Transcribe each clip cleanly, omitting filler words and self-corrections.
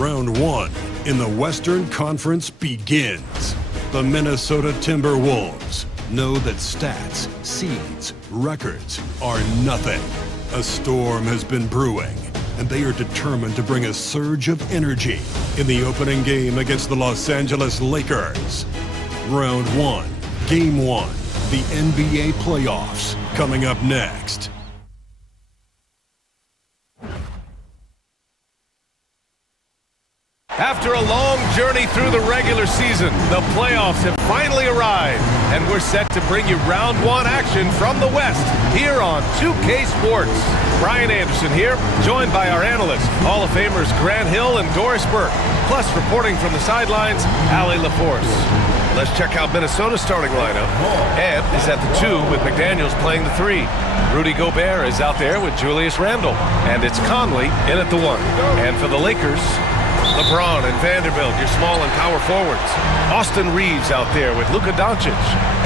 Round 1 in the Western Conference begins. The Minnesota Timberwolves know that stats, seeds, records are nothing. A storm has been brewing, and they are determined to bring a surge of energy in the opening game against the Los Angeles Lakers. Round 1, Game 1, the NBA playoffs, coming up next. After a long journey through the regular season, the playoffs have finally arrived, and we're set to bring you round 1 action from the West here on 2K Sports. Brian Anderson here, joined by our analysts, Hall of Famers Grant Hill and Doris Burke, plus reporting from the sidelines, Allie LaForce. Let's check out Minnesota's starting lineup. Ed is at the 2 with McDaniels playing the 3. Rudy Gobert is out there with Julius Randle, and it's Conley in at the 1. And for the Lakers, LeBron and Vanderbilt, your small and power forwards. Austin Reeves out there with Luka Doncic.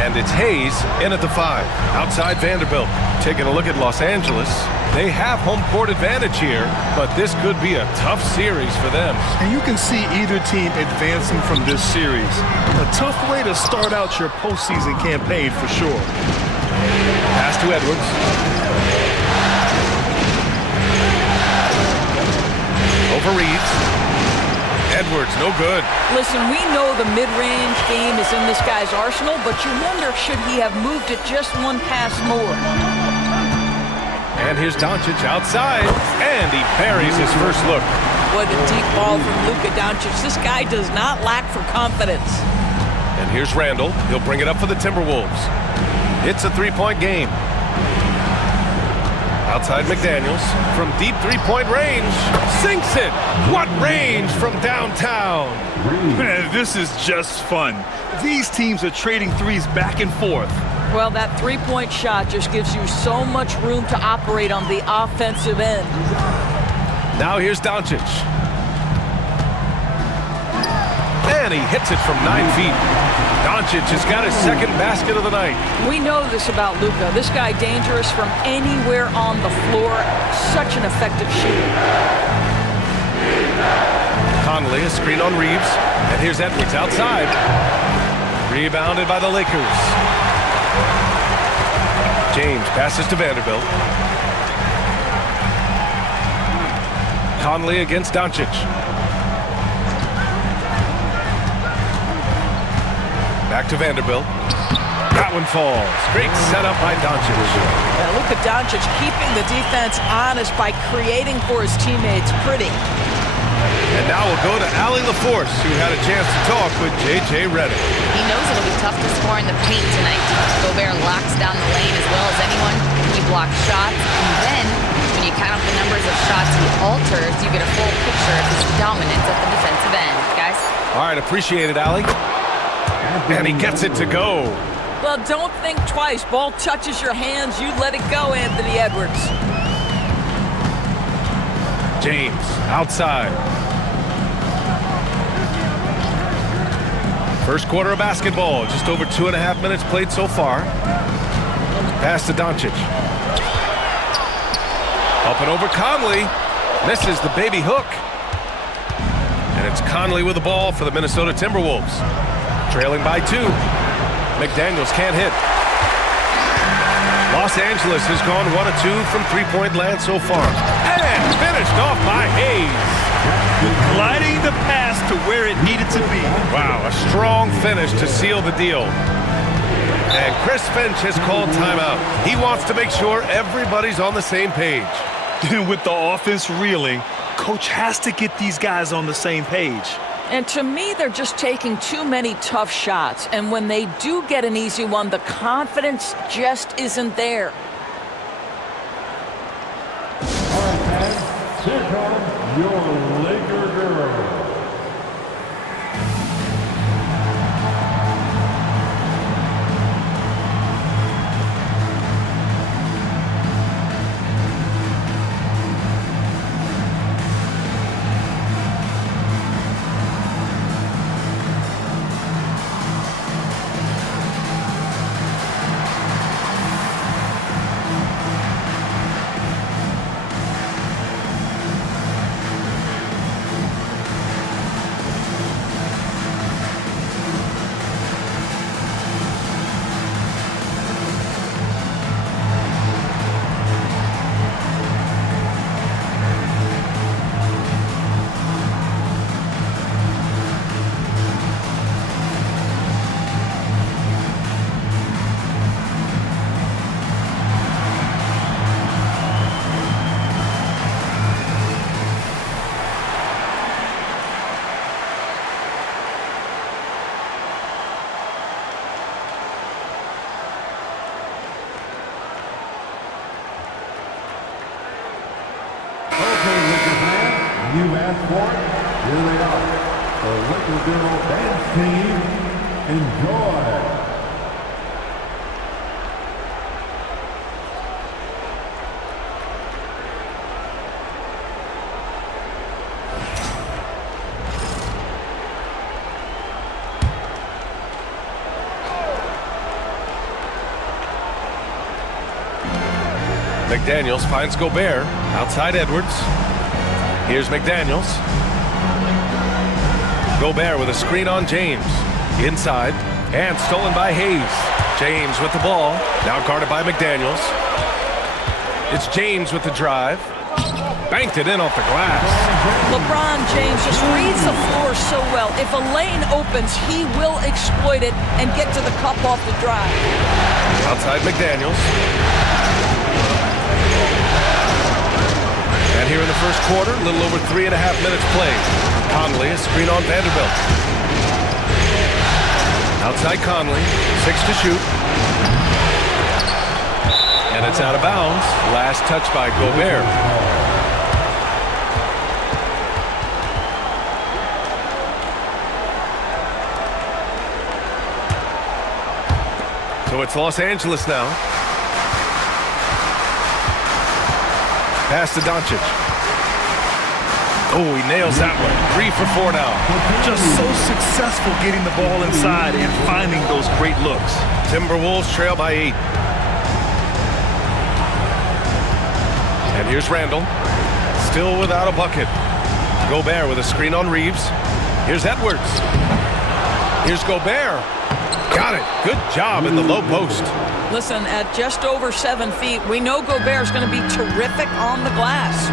And it's Hayes in at the 5. Outside Vanderbilt. Taking a look at Los Angeles. They have home court advantage here, but this could be a tough series for them. And you can see either team advancing from this series. A tough way to start out your postseason campaign for sure. Pass to Edwards. Over Reeves. Edwards, no good. Listen, we know the mid-range game is in this guy's arsenal, but you wonder, should he have moved it just one pass more? And here's Doncic outside, and he buries his first look. What a deep ball from Luka Doncic. This guy does not lack for confidence. And here's Randle. He'll bring it up for the Timberwolves. It's a three-point game. Outside McDaniels from deep three-point range. Sinks it. What range from downtown? Man, this is just fun. These teams are trading threes back and forth. Well, that three-point shot just gives you so much room to operate on the offensive end. Now here's Doncic. And he hits it from 9 feet. Doncic has got his second basket of the night. We know this about Luka. This guy dangerous from anywhere on the floor. Such an effective shooter. Conley, a screen on Reeves. And here's Edwards outside. Rebounded by the Lakers. James passes to Vanderbilt. Conley against Doncic. Back to Vanderbilt. That one falls. Great setup by Doncic. Luka Doncic keeping the defense honest by creating for his teammates. Pretty. And now we'll go to Allie LaForce, who had a chance to talk with J.J. Redick. He knows it'll be tough to score in the paint tonight. Gobert locks down the lane as well as anyone. He blocks shots. And then, when you count up the numbers of shots he alters, you get a full picture of his dominance at the defensive end. Guys? All right, appreciate it, Allie. And he gets it to go. Well, don't think twice. Ball touches your hands, you let it go, Anthony Edwards. James, outside. First quarter of basketball, just over 2.5 minutes played so far. Pass to Doncic. Up and over Conley. Misses the baby hook. And it's Conley with the ball for the Minnesota Timberwolves. Trailing by 2. McDaniels can't hit. Los Angeles has gone 1 of 2 from three-point land so far. And finished off by Hayes. Gliding the pass to where it needed to be. Wow, a strong finish to seal the deal. And Chris Finch has called timeout. He wants to make sure everybody's on the same page. With the offense reeling, coach has to get these guys on the same page. And to me, they're just taking too many tough shots. And when they do get an easy one, the confidence just isn't there. All right, guys, here comes your Laker girl. you asked for it. Here they are. The Lakers dance team. Enjoy. McDaniels finds Gobert outside Edwards. Here's McDaniels. Gobert with a screen on James. Inside and stolen by Hayes. James with the ball. Now guarded by McDaniels. It's James with the drive. Banked it in off the glass. LeBron James just reads the floor so well. If a lane opens, he will exploit it and get to the cup off the drive. Outside McDaniels. And here in the first quarter, a little over 3.5 minutes played. Conley, a screen on Vanderbilt. Outside Conley, 6 to shoot. And it's out of bounds. Last touch by Gobert. So it's Los Angeles now. Pass to Doncic. Oh, he nails that one. 3 for 4 now. Just so successful getting the ball inside and finding those great looks. Timberwolves trail by 8. And here's Randall. Still without a bucket. Gobert with a screen on Reeves. Here's Edwards. Here's Gobert. Got it. Good job in the low post. Listen, at just over 7 feet, we know Gobert's going to be terrific on the glass.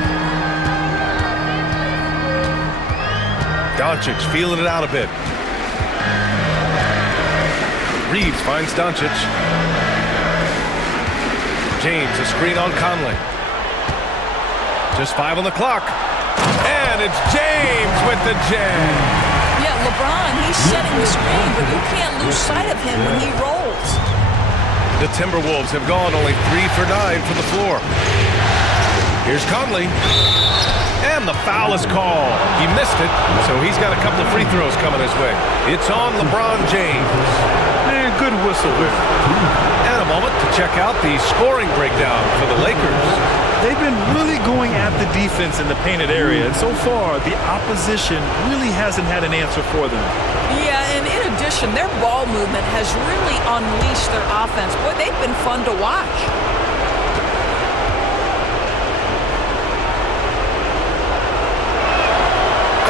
Doncic feeling it out a bit. Reeves finds Doncic. James, a screen on Conley. Just 5 on the clock. And it's James with the jam. Yeah, LeBron, he's setting the screen, but you can't lose sight of him when he rolls. The Timberwolves have gone only 3 for 9 from the floor. Here's Conley. And the foul is called. He missed it, so he's got a couple of free throws coming his way. It's on LeBron James. And good whistle there. And a moment to check out the scoring breakdown for the Lakers. They've been really going at the defense in the painted area, and so far, the opposition really hasn't had an answer for them. Yeah, and in addition, their ball movement has really unleashed their offense. Boy, they've been fun to watch.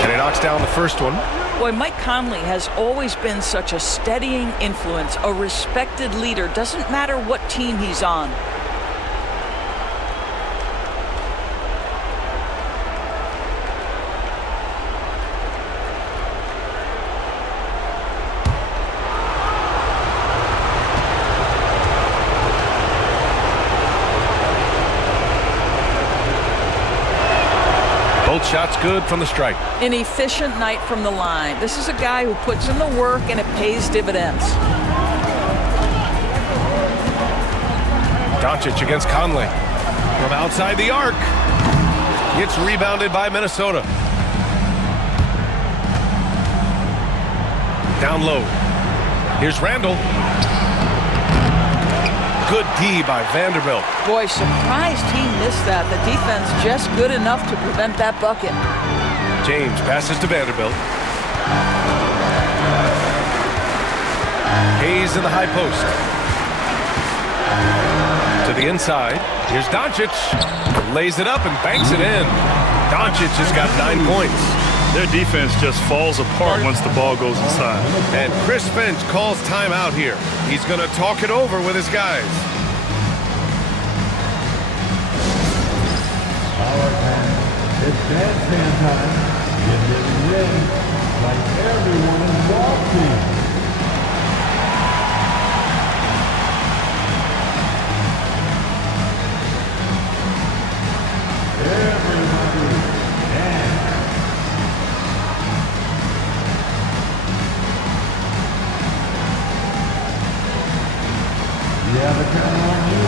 And he knocks down the first one. Boy, Mike Conley has always been such a steadying influence, a respected leader. Doesn't matter what team he's on. Both shots good from the stripe. An efficient night from the line. This is a guy who puts in the work and it pays dividends. Doncic against Conley. From outside the arc. Gets rebounded by Minnesota. Down low. Here's Randall. Good D by Vanderbilt. Boy, surprised he missed that. The defense just good enough to prevent that bucket. James passes to Vanderbilt. Hayes in the high post. To the inside. Here's Doncic. Lays it up and banks it in. Doncic has got 9 points. Their defense just falls apart once the ball goes inside. And Chris Finch calls timeout here. He's going to talk it over with his guys. All right, man. It's bandstand time. Get ready, like everyone is walking. Everybody dance. Yeah, the camera on you.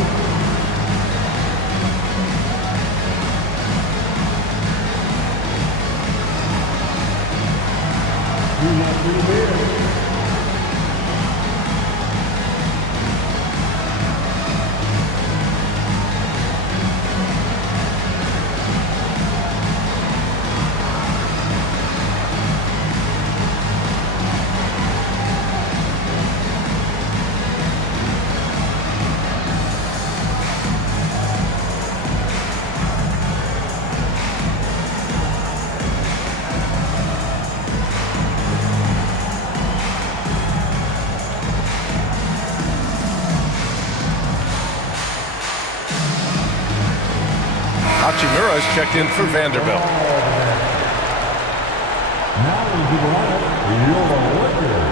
Hachimura is checked in for Vanderbilt. Now into the lineup, your Lakers.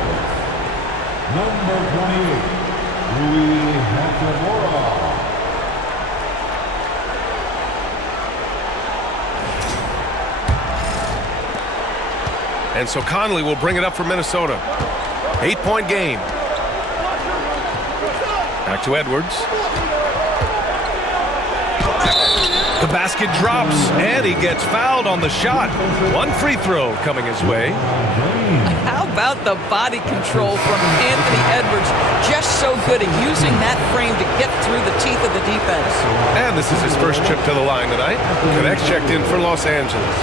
Number 28, Rui Hachimura. And so Conley will bring it up for Minnesota. 8-point game. Back to Edwards. The basket drops, and he gets fouled on the shot. One free throw coming his way. How about the body control from Anthony Edwards? Just so good at using that frame to get through the teeth of the defense. And this is his first trip to the line tonight. Connects checked in for Los Angeles.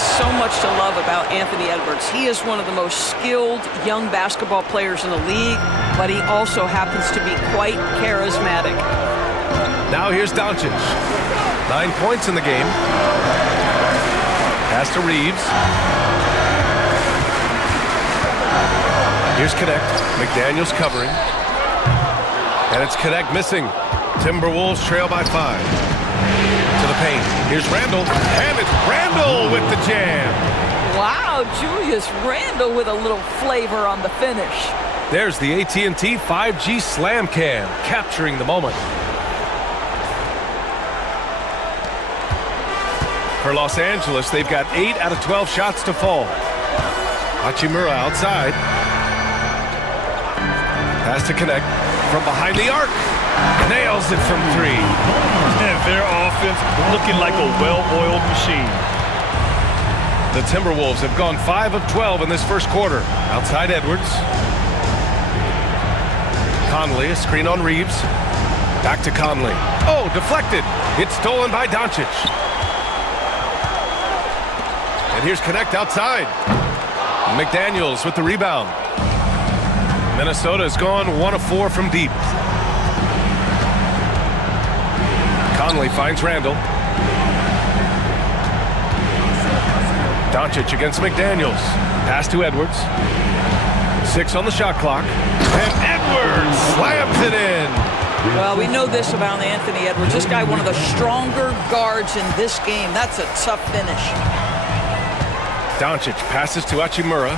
So much to love about Anthony Edwards. He is one of the most skilled young basketball players in the league, but he also happens to be quite charismatic. Now here's Doncic. 9 points in the game. Pass to Reeves. Here's Connect. McDaniels covering. And it's Connect missing. Timberwolves trail by 5. To the paint. Here's Randall, and it's Randall with the jam. Wow, Julius Randall with a little flavor on the finish. There's the AT&T 5G Slam Cam, capturing the moment. For Los Angeles, they've got 8 out of 12 shots to fall. Hachimura outside. Pass to Connect from behind the arc. Nails it from 3. And their offense looking like a well-oiled machine. The Timberwolves have gone 5 of 12 in this first quarter. Outside Edwards. Conley, a screen on Reeves. Back to Conley. Oh, deflected. It's stolen by Doncic. And here's Connect outside. McDaniels with the rebound. Minnesota's gone 1 of 4 from deep. Conley finds Randall. Doncic against McDaniels. Pass to Edwards. 6 on the shot clock. And Edwards slams it in. Well, we know this about Anthony Edwards. This guy, one of the stronger guards in this game. That's a tough finish. Doncic passes to Hachimura.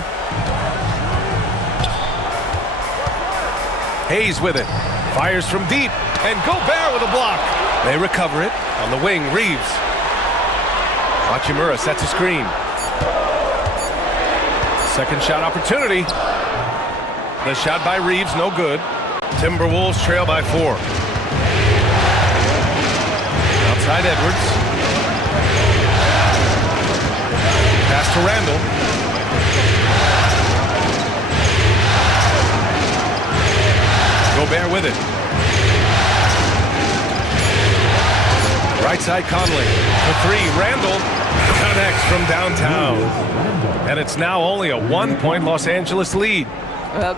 Hayes with it. Fires from deep. And Gobert with a block. They recover it. On the wing, Reeves. Hachimura sets a screen. Second shot opportunity. The shot by Reeves, no good. Timberwolves trail by 4. Outside Edwards. Pass to Randall. Gobert with it. Right side Conley. For 3, Randall connects from downtown. And it's now only a 1-point Los Angeles lead.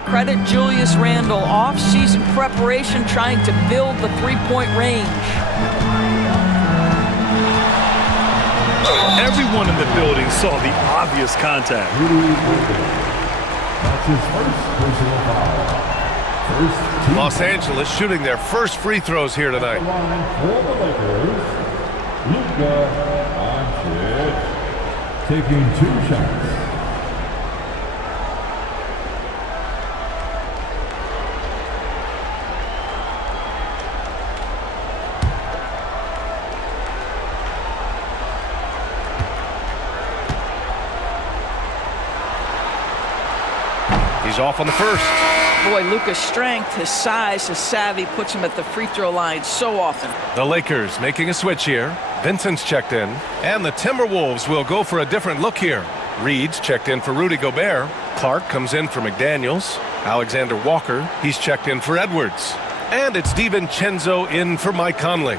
Credit Julius Randall. Off-season preparation trying to build the three-point range. Everyone in the building saw the obvious contact. That's his first personal foul. First team Los Angeles shooting their first free throws here tonight. line for the Lakers. Luka Doncic taking 2 shots. He's off on the first. Boy, Luka's strength, his size, his savvy puts him at the free throw line so often. The Lakers making a switch here. Vincent's checked in. And the Timberwolves will go for a different look here. Reed's checked in for Rudy Gobert. Clark comes in for McDaniels. Alexander Walker, he's checked in for Edwards. And it's DiVincenzo in for Mike Conley.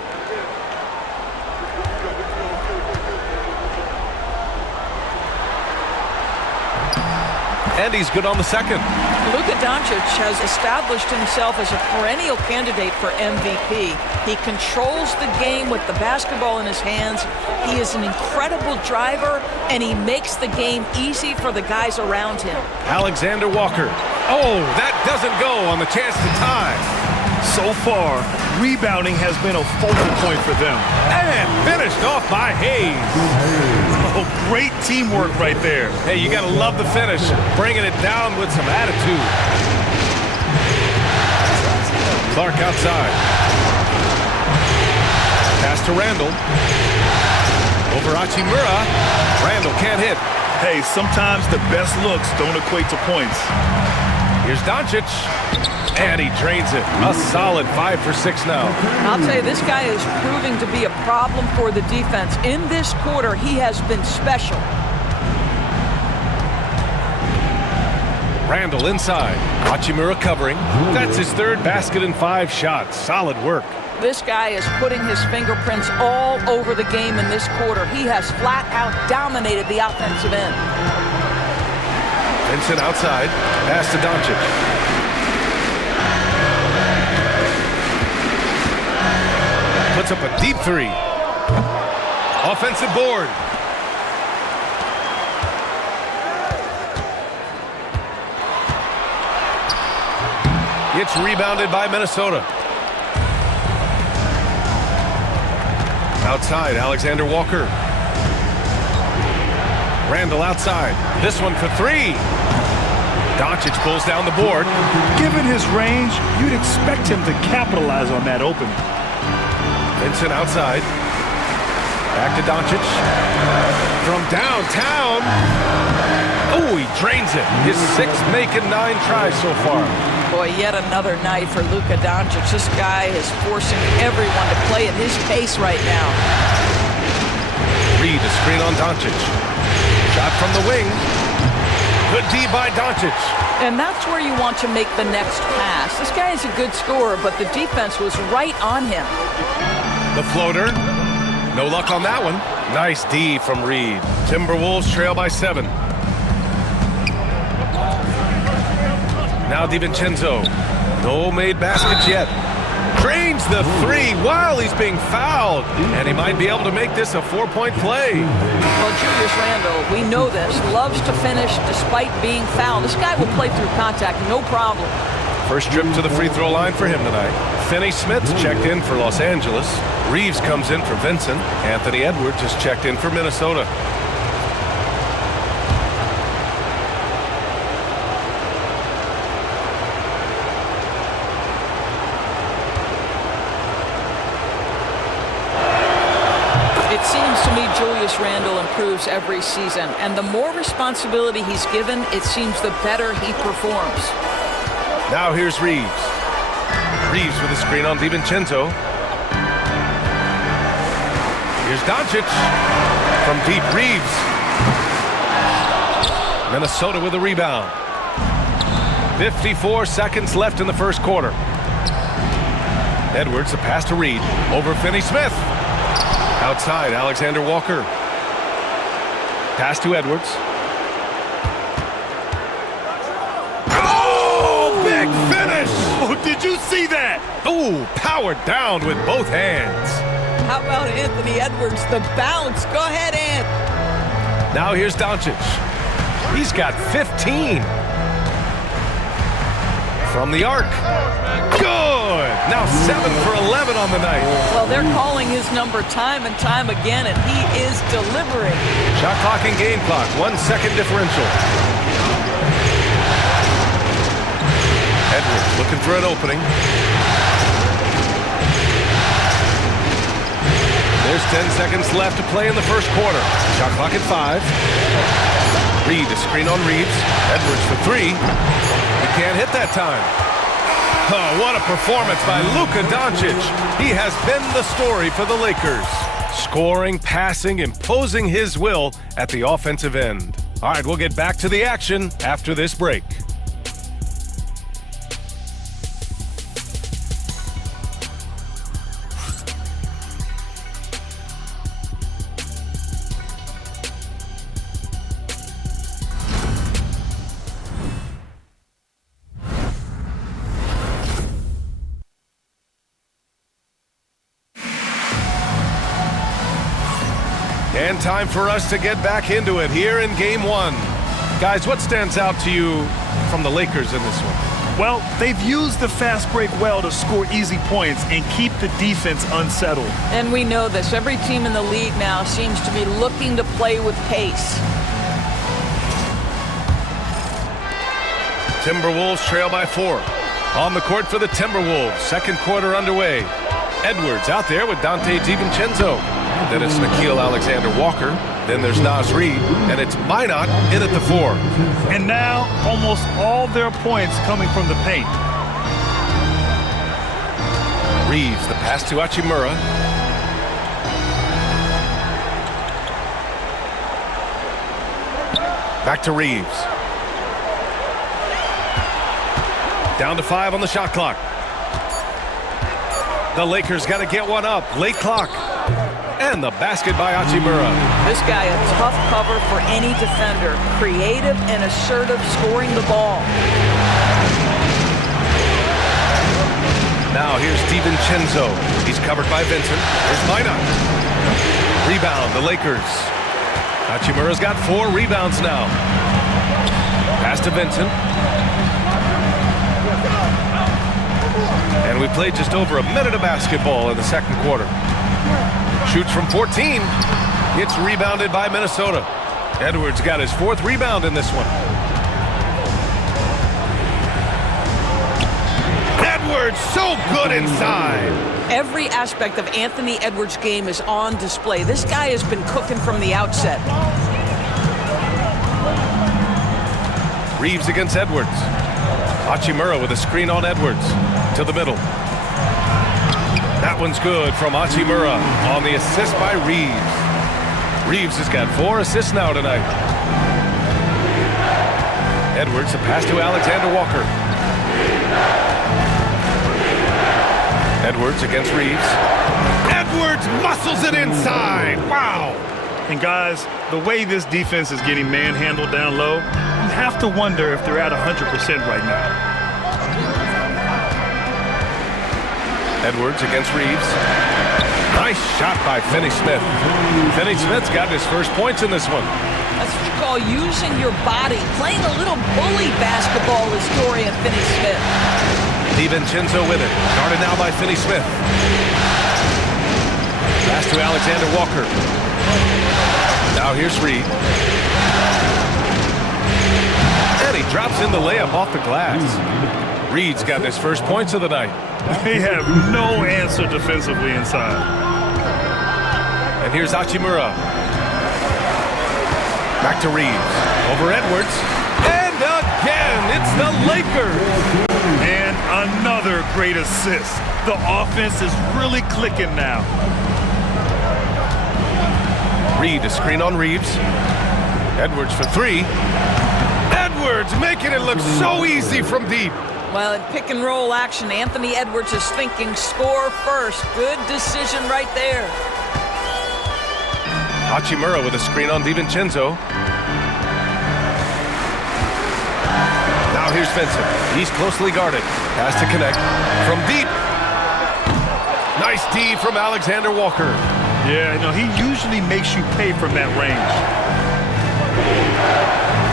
And he's good on the second. Luka Doncic has established himself as a perennial candidate for MVP. He controls the game with the basketball in his hands. He is an incredible driver, and he makes the game easy for the guys around him. Alexander Walker. Oh, that doesn't go on the chance to tie. So far, rebounding has been a focal point for them. And finished off by Hayes. Oh, great teamwork right there. Hey, you got to love the finish. Bringing it down with some attitude. Clark outside. Pass to Randall. Over Hachimura. Randall can't hit. Hey, sometimes the best looks don't equate to points. Here's Doncic. And he drains it. A solid 5 for 6 now. I'll tell you, this guy is proving to be a problem for the defense. In this quarter, he has been special. Randall inside. Hachimura covering. That's his third basket in 5 shots. Solid work. This guy is putting his fingerprints all over the game in this quarter. He has flat out dominated the offensive end. Vincent outside. Pass to Doncic. Puts up a deep three. Offensive board. It's rebounded by Minnesota. Outside, Alexander Walker. Randall outside. This one for 3. Doncic pulls down the board. Given his range, you'd expect him to capitalize on that opening. Vincent outside. Back to Doncic. From downtown. Oh, he drains it. His 6th make and 9 tries so far. Boy, yet another night for Luka Doncic. This guy is forcing everyone to play at his pace right now. Reed, a screen on Doncic. Shot from the wing. Good D by Doncic. And that's where you want to make the next pass. This guy is a good scorer, but the defense was right on him. The floater. No luck on that one. Nice D from Reed. Timberwolves trail by 7. Now DiVincenzo. No made baskets yet. Drains the 3 while he's being fouled. And he might be able to make this a 4-point play. Well, Julius Randle, we know this, loves to finish despite being fouled. This guy will play through contact, no problem. First trip to the free throw line for him tonight. Finney Smith's checked in for Los Angeles. Reeves comes in for Vincent. Anthony Edwards is checked in for Minnesota. It seems to me Julius Randle improves every season, and the more responsibility he's given, it seems the better he performs. Now here's Reeves. Reeves with a screen on DiVincenzo. Here's Doncic. From deep, Reeves. Minnesota with a rebound. 54 seconds left in the first quarter. Edwards, a pass to Reed. Over Finney Smith. Outside, Alexander Walker. Pass to Edwards. Oh, big finish! Oh, did you see that? Oh, powered down with both hands. How about Anthony Edwards, the bounce? Go ahead, Ant. Now here's Doncic. He's got 15. From the arc. Good! Now 7 for 11 on the night. Well, they're calling his number time and time again, and he is delivering. Shot clock and game clock. 1 second differential. Edwards looking for an opening. There's 10 seconds left to play in the first quarter. Shot clock at 5. Reed to screen on Reeves. Edwards for three. He can't hit that time. Oh, what a performance by Luka Doncic. He has been the story for the Lakers. Scoring, passing, imposing his will at the offensive end. All right, we'll get back to the action after this break. And time for us to get back into it here in Game 1. Guys, what stands out to you from the Lakers in this one? Well, they've used the fast break well to score easy points and keep the defense unsettled. And we know this. Every team in the league now seems to be looking to play with pace. Timberwolves trail by 4. On the court for the Timberwolves. Second quarter underway. Edwards out there with Dante DiVincenzo. Then it's Nickeil Alexander-Walker. Then there's Naz Reid. And it's Minot in at the 4. And now, almost all their points coming from the paint. Reeves, the pass to Hachimura. Back to Reeves. Down to 5 on the shot clock. The Lakers got to get one up. Late clock. And the basket by Hachimura. This guy a tough cover for any defender. Creative and assertive scoring the ball. Now here's DiVincenzo. He's covered by Vincent. Here's Minot. Rebound, the Lakers. Hachimura's got 4 rebounds now. Pass to Vincent. And we played just over a minute of basketball in the second quarter. Shoots from 14. It's rebounded by Minnesota. Edwards got his 4th rebound in this one. Edwards so good inside. Every aspect of Anthony Edwards' game is on display. This guy has been cooking from the outset. Reeves against Edwards. Hachimura with a screen on Edwards. To the middle. That one's good from Hachimura on the assist by Reeves. Reeves has got 4 assists now tonight. Edwards, a pass to Alexander Walker. Edwards against Reeves. Edwards muscles it inside. Wow. And guys, the way this defense is getting manhandled down low, you have to wonder if they're at 100% right now. Edwards against Reeves. Nice shot by Finney-Smith. Finney-Smith's got his first points in this one. That's what you call using your body. Playing a little bully basketball is Dorian Finney-Smith. DiVincenzo with it. Guarded now by Finney-Smith. Pass to Alexander Walker. Now here's Reed. And he drops in the layup off the glass. Reed's got his first points of the night. They have no answer defensively inside. And here's Hachimura. Back to Reeves. Over Edwards. And again, it's the Lakers. And another great assist. The offense is really clicking now. Reed to screen on Reeves. Edwards for 3. Edwards making it look so easy from deep. Well, in pick and roll action, Anthony Edwards is thinking score first. Good decision right there. Hachimura with a screen on DiVincenzo. Now here's Vincent. He's closely guarded. Has to connect from deep. Nice D from Alexander Walker. Yeah, he usually makes you pay from that range.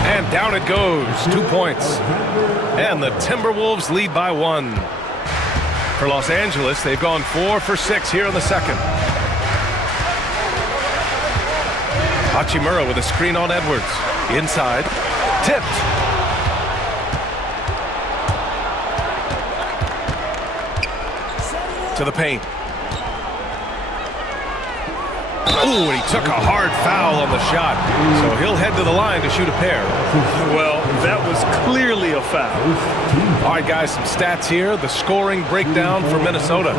And down it goes. 2 points. And the Timberwolves lead by 1. For Los Angeles, they've gone 4 for 6 here in the second. Hachimura with a screen on Edwards. Inside. Tipped. To the paint. Ooh, and he took a hard foul on the shot. So he'll head to the line to shoot a pair. Well, that was clearly a foul. All right, guys, some stats here. The scoring breakdown for Minnesota.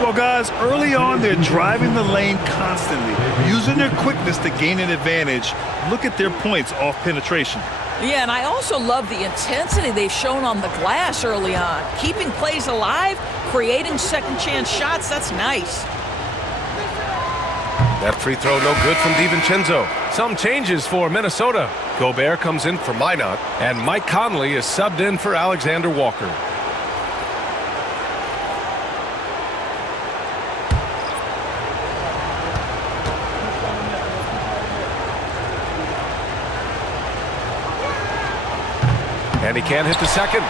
Well, guys, early on, they're driving the lane constantly, using their quickness to gain an advantage. Look at their points off penetration. Yeah, and I also love the intensity they've shown on the glass early on. Keeping plays alive, creating second-chance shots, that's nice. That free throw no good from DiVincenzo. Some changes for Minnesota. Gobert comes in for Minot, and Mike Conley is subbed in for Alexander Walker. And he can't hit the second.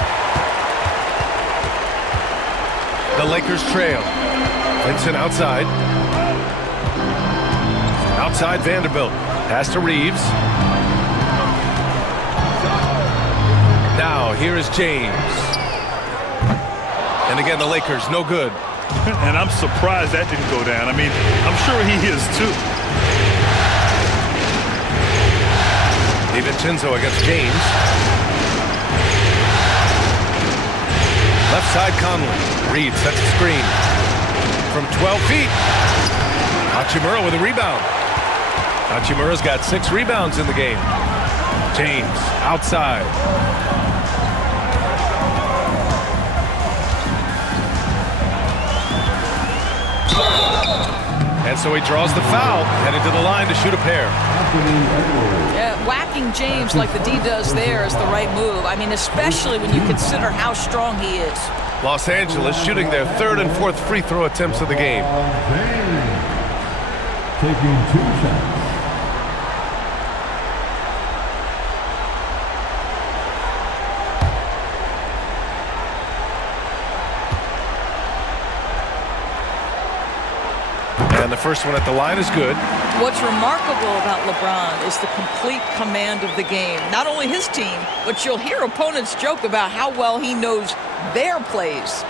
The Lakers trail. Vincent outside. Outside Vanderbilt. Pass to Reeves. Now here is James. And again the Lakers no good. And I'm surprised that didn't go down. I mean, I'm sure he is too. DiVincenzo against James. Left side Conley. Reed sets a screen. From 12 feet. Hachimura with a rebound. Hachimura's got 6 rebounds in the game. James outside. And so he draws the foul, headed to the line to shoot a pair. Yeah, whacking James like the D does there is the right move. I mean, especially when you consider how strong he is. Los Angeles shooting their 3rd and 4th free throw attempts of the game. Taking 2 shots. And the first one at the line is good. What's remarkable about LeBron is the complete command of the game. Not only his team, but you'll hear opponents joke about how well he knows their plays.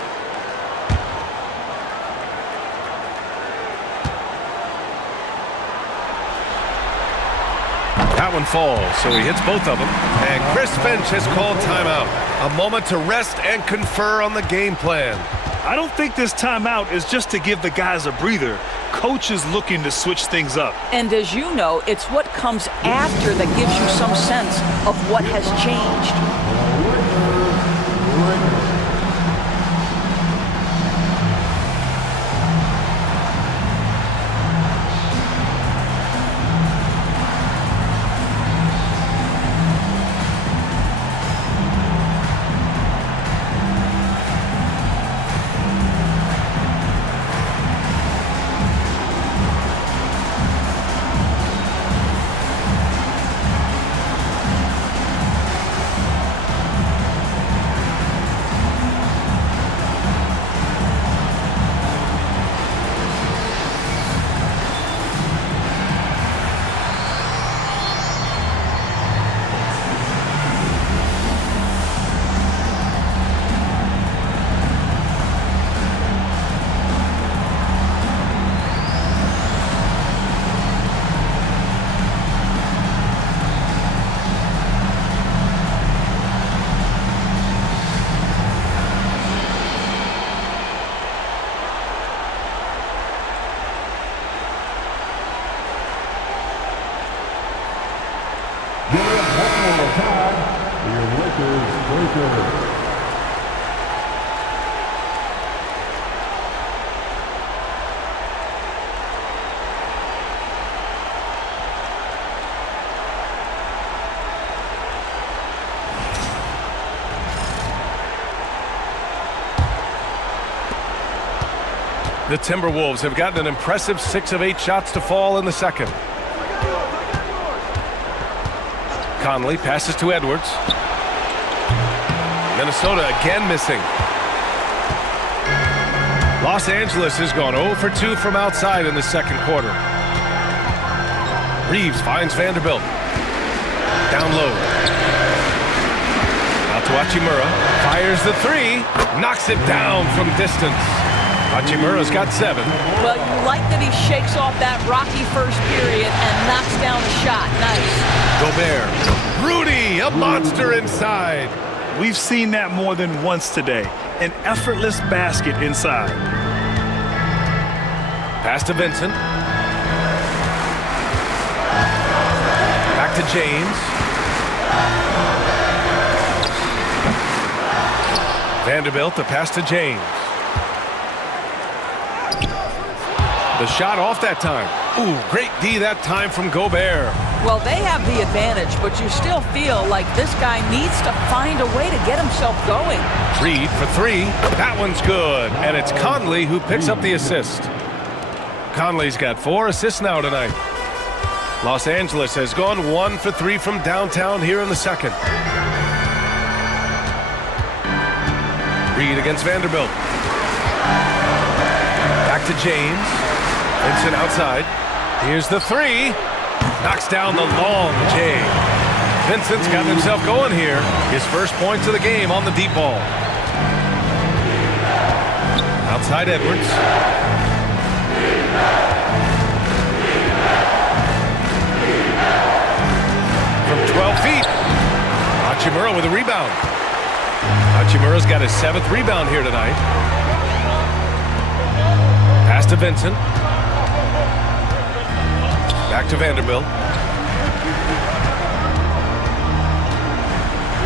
That one falls, so he hits both of them. And Chris Finch has called timeout. A moment to rest and confer on the game plan. I don't think this timeout is just to give the guys a breather. Coach is looking to switch things up. And as you know, it's what comes after that gives you some sense of what has changed. The Timberwolves have gotten an impressive 6 of 8 shots to fall in the second. Conley passes to Edwards. Minnesota again missing. Los Angeles has gone 0 for 2 from outside in the second quarter. Reeves finds Vanderbilt. Down low. Out to Hachimura. Fires the 3. Knocks it down from distance. Hachimura's got 7. Well, you like that he shakes off that rocky first period and knocks down a shot. Nice. Gobert. Rudy, a monster inside. We've seen that more than once today. An effortless basket inside. Pass to Vincent. Back to James. Vanderbilt, the pass to James. The shot off that time. Ooh, great D that time from Gobert. Well, they have the advantage, but you still feel like this guy needs to find a way to get himself going. Reed for 3. That one's good. And it's Conley who picks up the assist. Conley's got 4 assists now tonight. Los Angeles has gone 1 for 3 from downtown here in the second. Reed against Vanderbilt. Back to James. Vincent outside. Here's the 3. Knocks down the long J. Vincent's got himself going here. His first points of the game on the deep ball. Outside Edwards. From 12 feet. Hachimura with a rebound. Hachimura's got his 7th rebound here tonight. Pass to Vincent. Back to Vanderbilt.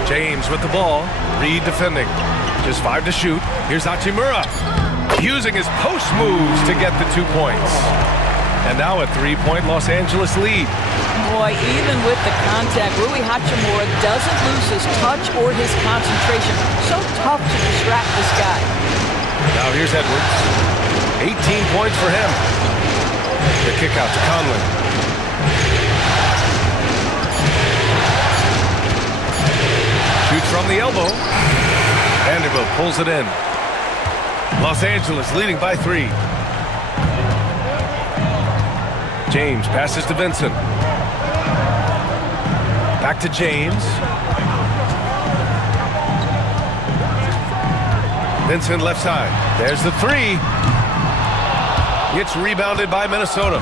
James with the ball. Reed defending. Just 5 to shoot. Here's Hachimura. Using his post moves to get the 2 points. And now a 3-point Los Angeles lead. Boy, even with the contact, Rui Hachimura doesn't lose his touch or his concentration. So tough to distract this guy. Now here's Edwards. 18 points for him. The kick out to Conley. Shoots from the elbow. Vanderbilt pulls it in. Los Angeles leading by 3. James passes to Vincent. Back to James. Vincent left side. There's the 3. It's rebounded by Minnesota.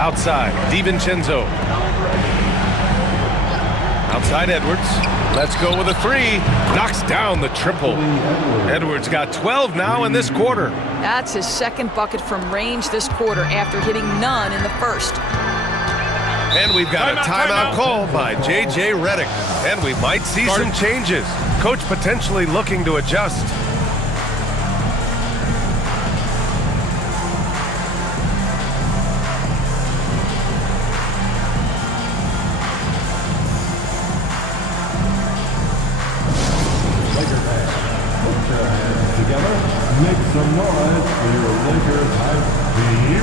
Outside, DiVincenzo. Outside Edwards. Let's go with a 3. Knocks down the triple. Edwards got 12 now in this quarter. That's his 2nd bucket from range this quarter after hitting none in the first. And we've got a timeout called by J.J. Redick. And we might see some changes. Coach potentially looking to adjust. Make some noise for your Lakers hype team.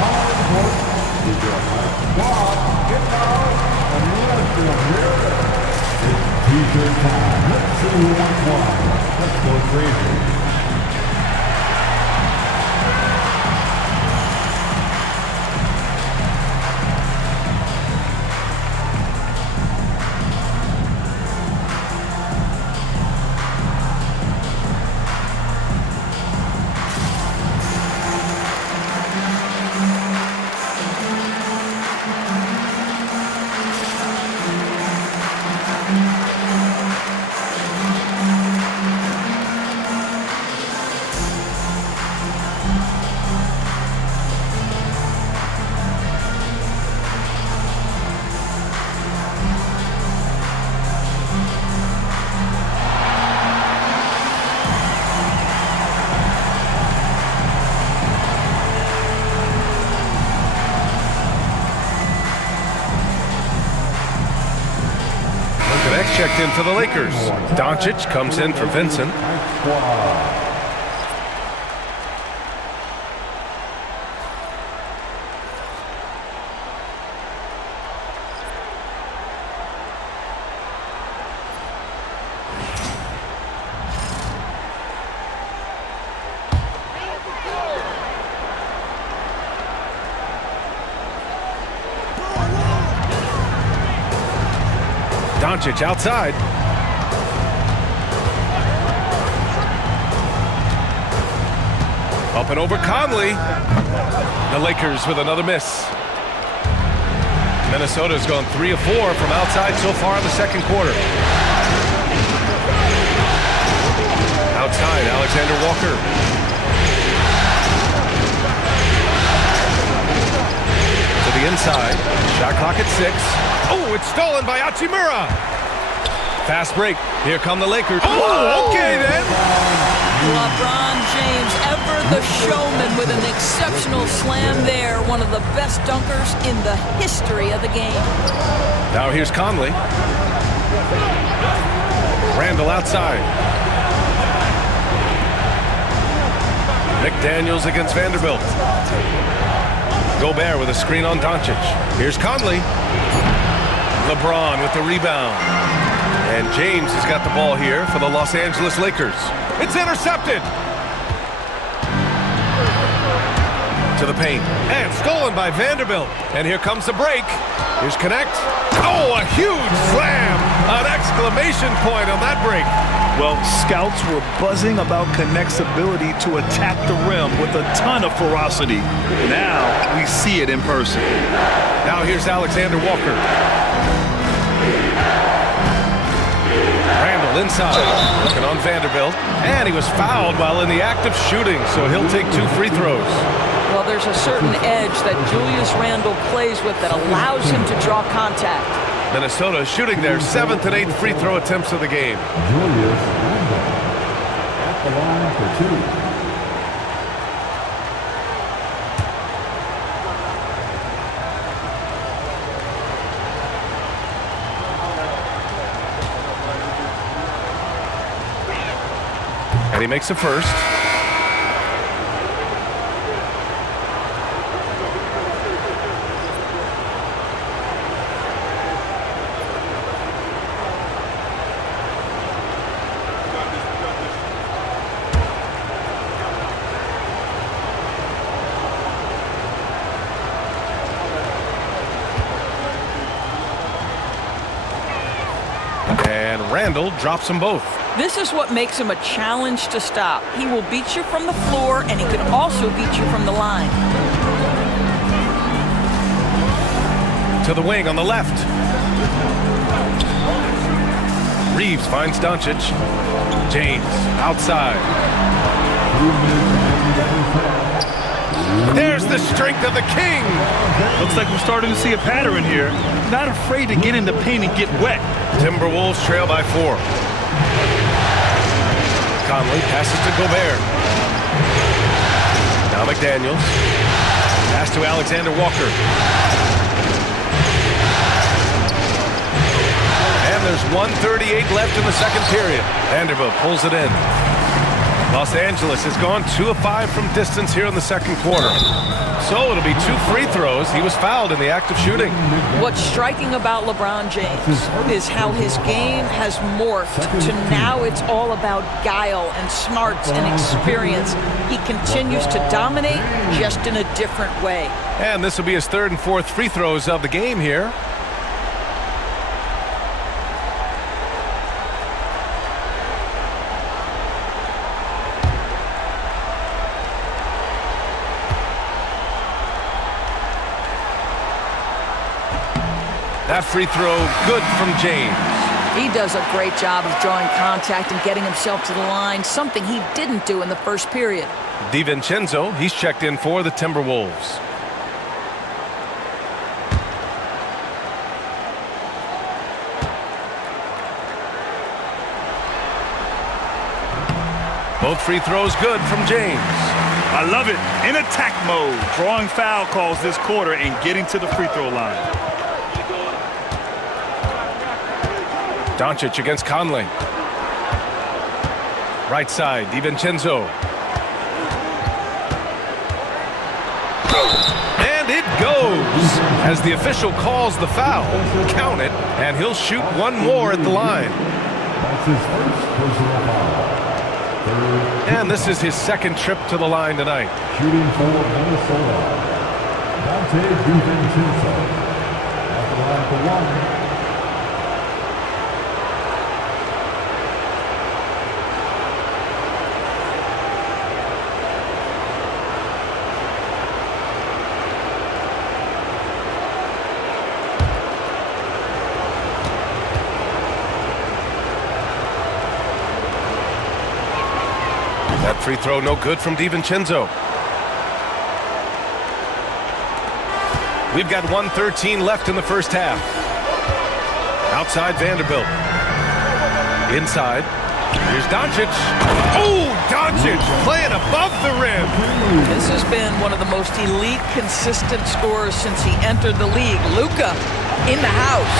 Hard court is your hype squad. Get out and let them hear it. It's t-shirt time. Let's see who wants one. Let's go crazy. Checked in for the Lakers. Doncic comes in for Vincent. Doncic outside. Up and over Conley. The Lakers with another miss. Minnesota's gone 3 of 4 from outside so far in the second quarter. Outside, Alexander Walker. To the inside. Shot clock at 6. Oh, it's stolen by Hachimura. Fast break. Here come the Lakers. Oh, okay then. LeBron James, ever the showman, with an exceptional slam there. One of the best dunkers in the history of the game. Now here's Conley. Randall outside. McDaniels against Vanderbilt. Gobert with a screen on Doncic. Here's Conley. LeBron with the rebound. And James has got the ball here for the Los Angeles Lakers. It's intercepted. To the paint. And stolen by Vanderbilt. And here comes the break. Here's Connect. Oh, a huge slam. An exclamation point on that break. Well, scouts were buzzing about Connect's ability to attack the rim with a ton of ferocity. Now we see it in person. Now here's Alexander Walker. Randall inside, looking on Vanderbilt. And he was fouled while in the act of shooting, so he'll take 2 free throws. Well, there's a certain edge that Julius Randle plays with that allows him to draw contact. Minnesota shooting their 7th and 8th free throw attempts of the game. Julius Randle at the line for 2. And he makes a first. And Randall drops them both. This is what makes him a challenge to stop. He will beat you from the floor, and he can also beat you from the line. To the wing on the left. Reeves finds Doncic. James outside. There's the strength of the king. Looks like we're starting to see a pattern here. Not afraid to get in the paint and get wet. Timberwolves trail by 4. Conley passes to Gobert. Now McDaniels. Pass to Alexander Walker. And there's 1:38 left in the second period. Vanderbilt pulls it in. Los Angeles has gone 2 of 5 from distance here in the second quarter. So it'll be 2 free throws. He was fouled in the act of shooting. What's striking about LeBron James is how his game has morphed to now it's all about guile and smarts and experience. He continues to dominate, just in a different way. And this will be his 3rd and 4th free throws of the game here. That free throw good from James. He does a great job of drawing contact and getting himself to the line, something he didn't do in the first period. DiVincenzo, he's checked in for the Timberwolves. Both free throws good from James. I love it. In attack mode, drawing foul calls this quarter and getting to the free throw line. Doncic against Conley. Right side, DiVincenzo. And it goes. As the official calls the foul, count it, and he'll shoot one more at the line. That's his first personal foul. And this is his 2nd trip to the line tonight. Shooting for Minnesota, Dante DiVincenzo at the line for 1. That free throw no good from DiVincenzo. We've got 1:13 left in the first half. Outside Vanderbilt. Inside. Here's Doncic. Oh, Doncic playing above the rim. This has been one of the most elite, consistent scorers since he entered the league. Luka in the house.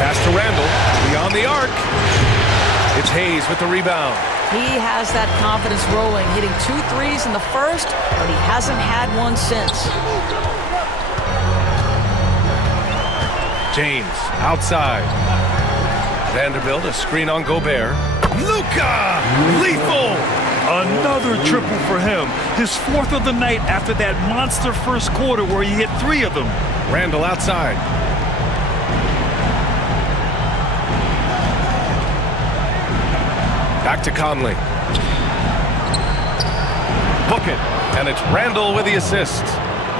Pass to Randall. Beyond the arc. It's Hayes with the rebound. He has that confidence rolling, hitting 2 threes in the first, but he hasn't had one since. James outside. Vanderbilt, a screen on Gobert. Luka! Lethal! Another triple for him. His 4th of the night after that monster first quarter where he hit 3 of them. Randall outside. Back to Conley. Book it. And it's Randall with the assist.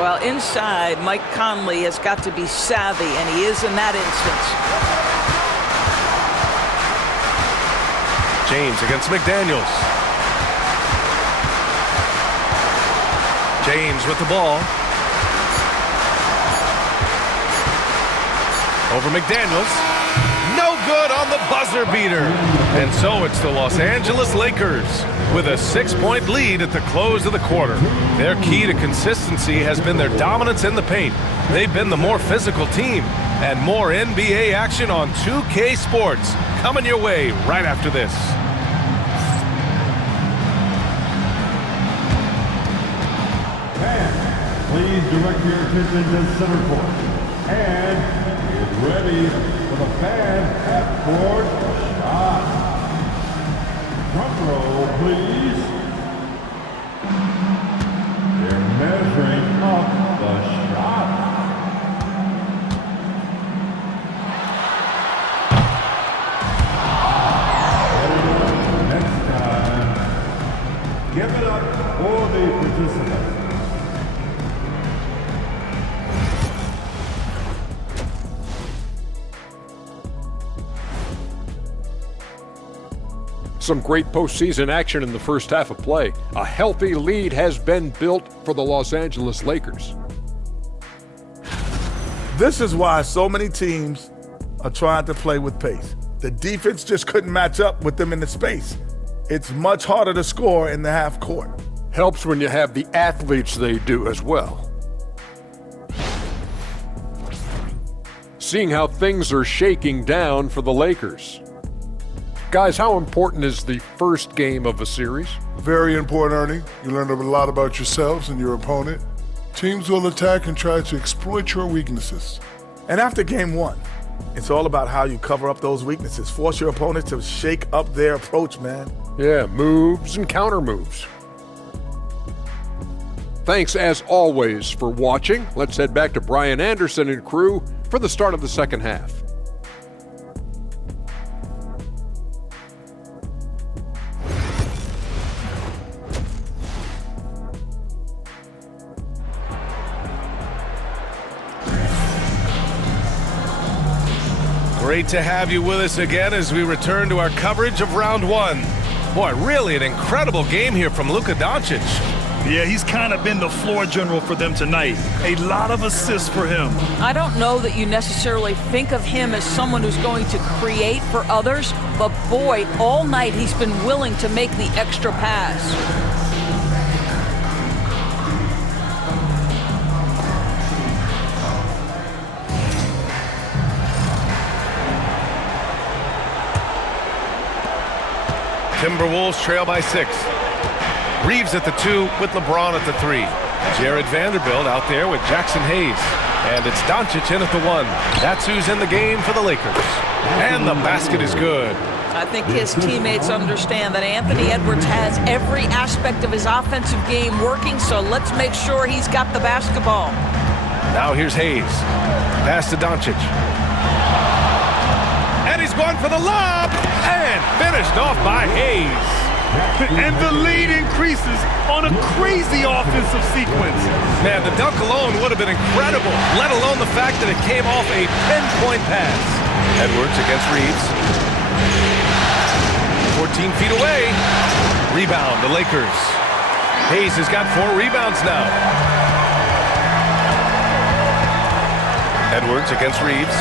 Well, inside, Mike Conley has got to be savvy, and he is in that instance. James against McDaniels. James with the ball. Over McDaniels. No good on the buzzer beater. And so it's the Los Angeles Lakers with a 6-point lead at the close of the quarter. Their key to consistency has been their dominance in the paint. They've been the more physical team. And more NBA action on 2K Sports coming your way right after this. Please direct your attention to center court. And get ready for the fan half-court shot. Front row, please. They're measuring up the shot. Next time, give it up for the participants. Some great postseason action in the first half of play. A healthy lead has been built for the Los Angeles Lakers. This is why so many teams are trying to play with pace. The defense just couldn't match up with them in the space. It's much harder to score in the half court. Helps when you have the athletes they do as well. Seeing how things are shaking down for the Lakers. Guys, how important is the first game of a series? Very important, Ernie. You learn a lot about yourselves and your opponent. Teams will attack and try to exploit your weaknesses. And after game 1, it's all about how you cover up those weaknesses. Force your opponent to shake up their approach, man. Yeah, moves and counter moves. Thanks as always for watching. Let's head back to Brian Anderson and crew for the start of the second half. Great to have you with us again as we return to our coverage of round 1. Boy, really an incredible game here from Luka Doncic. Yeah, he's kind of been the floor general for them tonight. A lot of assists for him. I don't know that you necessarily think of him as someone who's going to create for others, but boy, all night he's been willing to make the extra pass. Timberwolves trail by 6. Reeves at the 2 with LeBron at the 3. Jared Vanderbilt out there with Jackson Hayes. And it's Doncic in at the 1. That's who's in the game for the Lakers. And the basket is good. I think his teammates understand that Anthony Edwards has every aspect of his offensive game working, so let's make sure he's got the basketball. Now here's Hayes. Pass to Doncic. And he's going for the lob. And finished off by Hayes. And the lead increases on a crazy offensive sequence. Man, the dunk alone would have been incredible, let alone the fact that it came off a pinpoint pass. Edwards against Reeves. 14 feet away. Rebound, the Lakers. Hayes has got 4 rebounds now. Edwards against Reeves.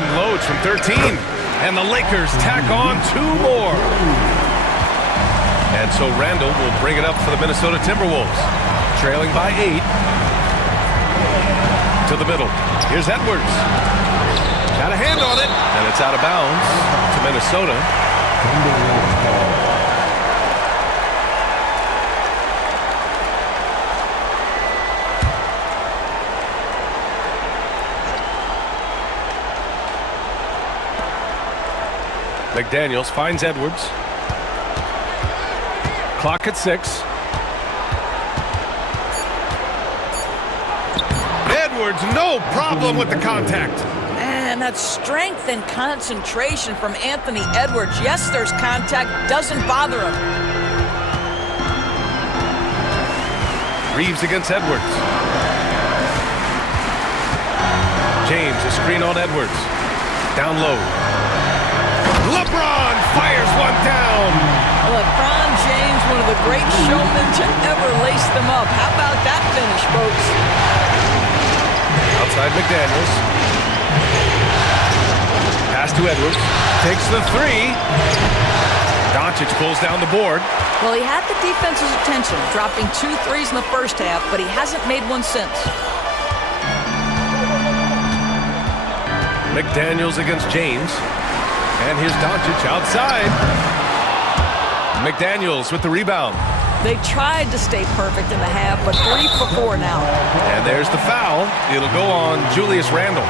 Unloads from 13. And the Lakers tack on 2 more. And so Randall will bring it up for the Minnesota Timberwolves. Trailing by 8. To the middle. Here's Edwards. Got a hand on it. And it's out of bounds to Minnesota. McDaniels finds Edwards. Clock at 6. Edwards, no problem with the contact. Man, that's strength and concentration from Anthony Edwards. Yes, there's contact. Doesn't bother him. Reeves against Edwards. James, a screen on Edwards. Down low. LeBron fires one down. LeBron James, one of the great showmen to ever lace them up. How about that finish, folks? Outside McDaniels. Pass to Edwards. Takes the 3. Doncic pulls down the board. Well, he had the defense's attention, dropping 2 threes in the first half, but he hasn't made one since. McDaniels against James. And here's Doncic outside. McDaniels with the rebound. They tried to stay perfect in the half, but 3 for 4 now. And there's the foul. It'll go on Julius Randle.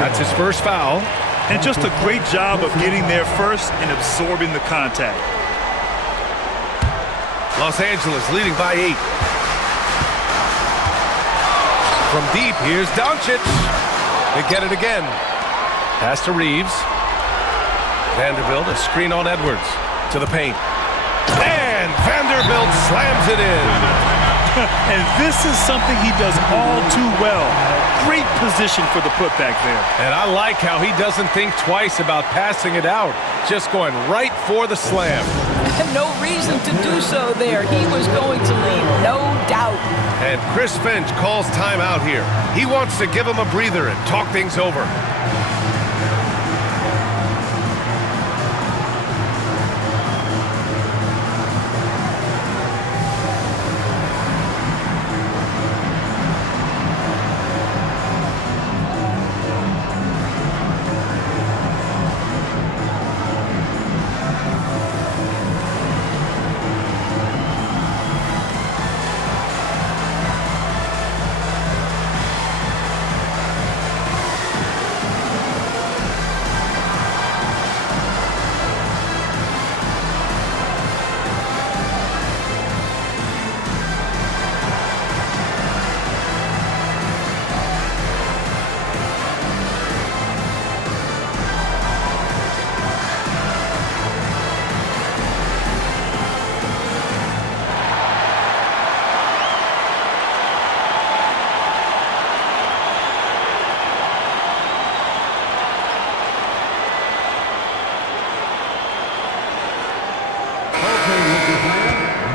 That's his first foul. And just a great job of getting there first and absorbing the contact. Los Angeles leading by 8. From deep, here's Doncic. They get it again. Pass to Reeves. Vanderbilt, a screen on Edwards. To the paint. And Vanderbilt slams it in. And this is something he does all too well. Great position for the putback there. And I like how he doesn't think twice about passing it out. Just going right for the slam. And no reason to do so there. He was going to lead, no doubt. And Chris Finch calls timeout here. He wants to give him a breather and talk things over.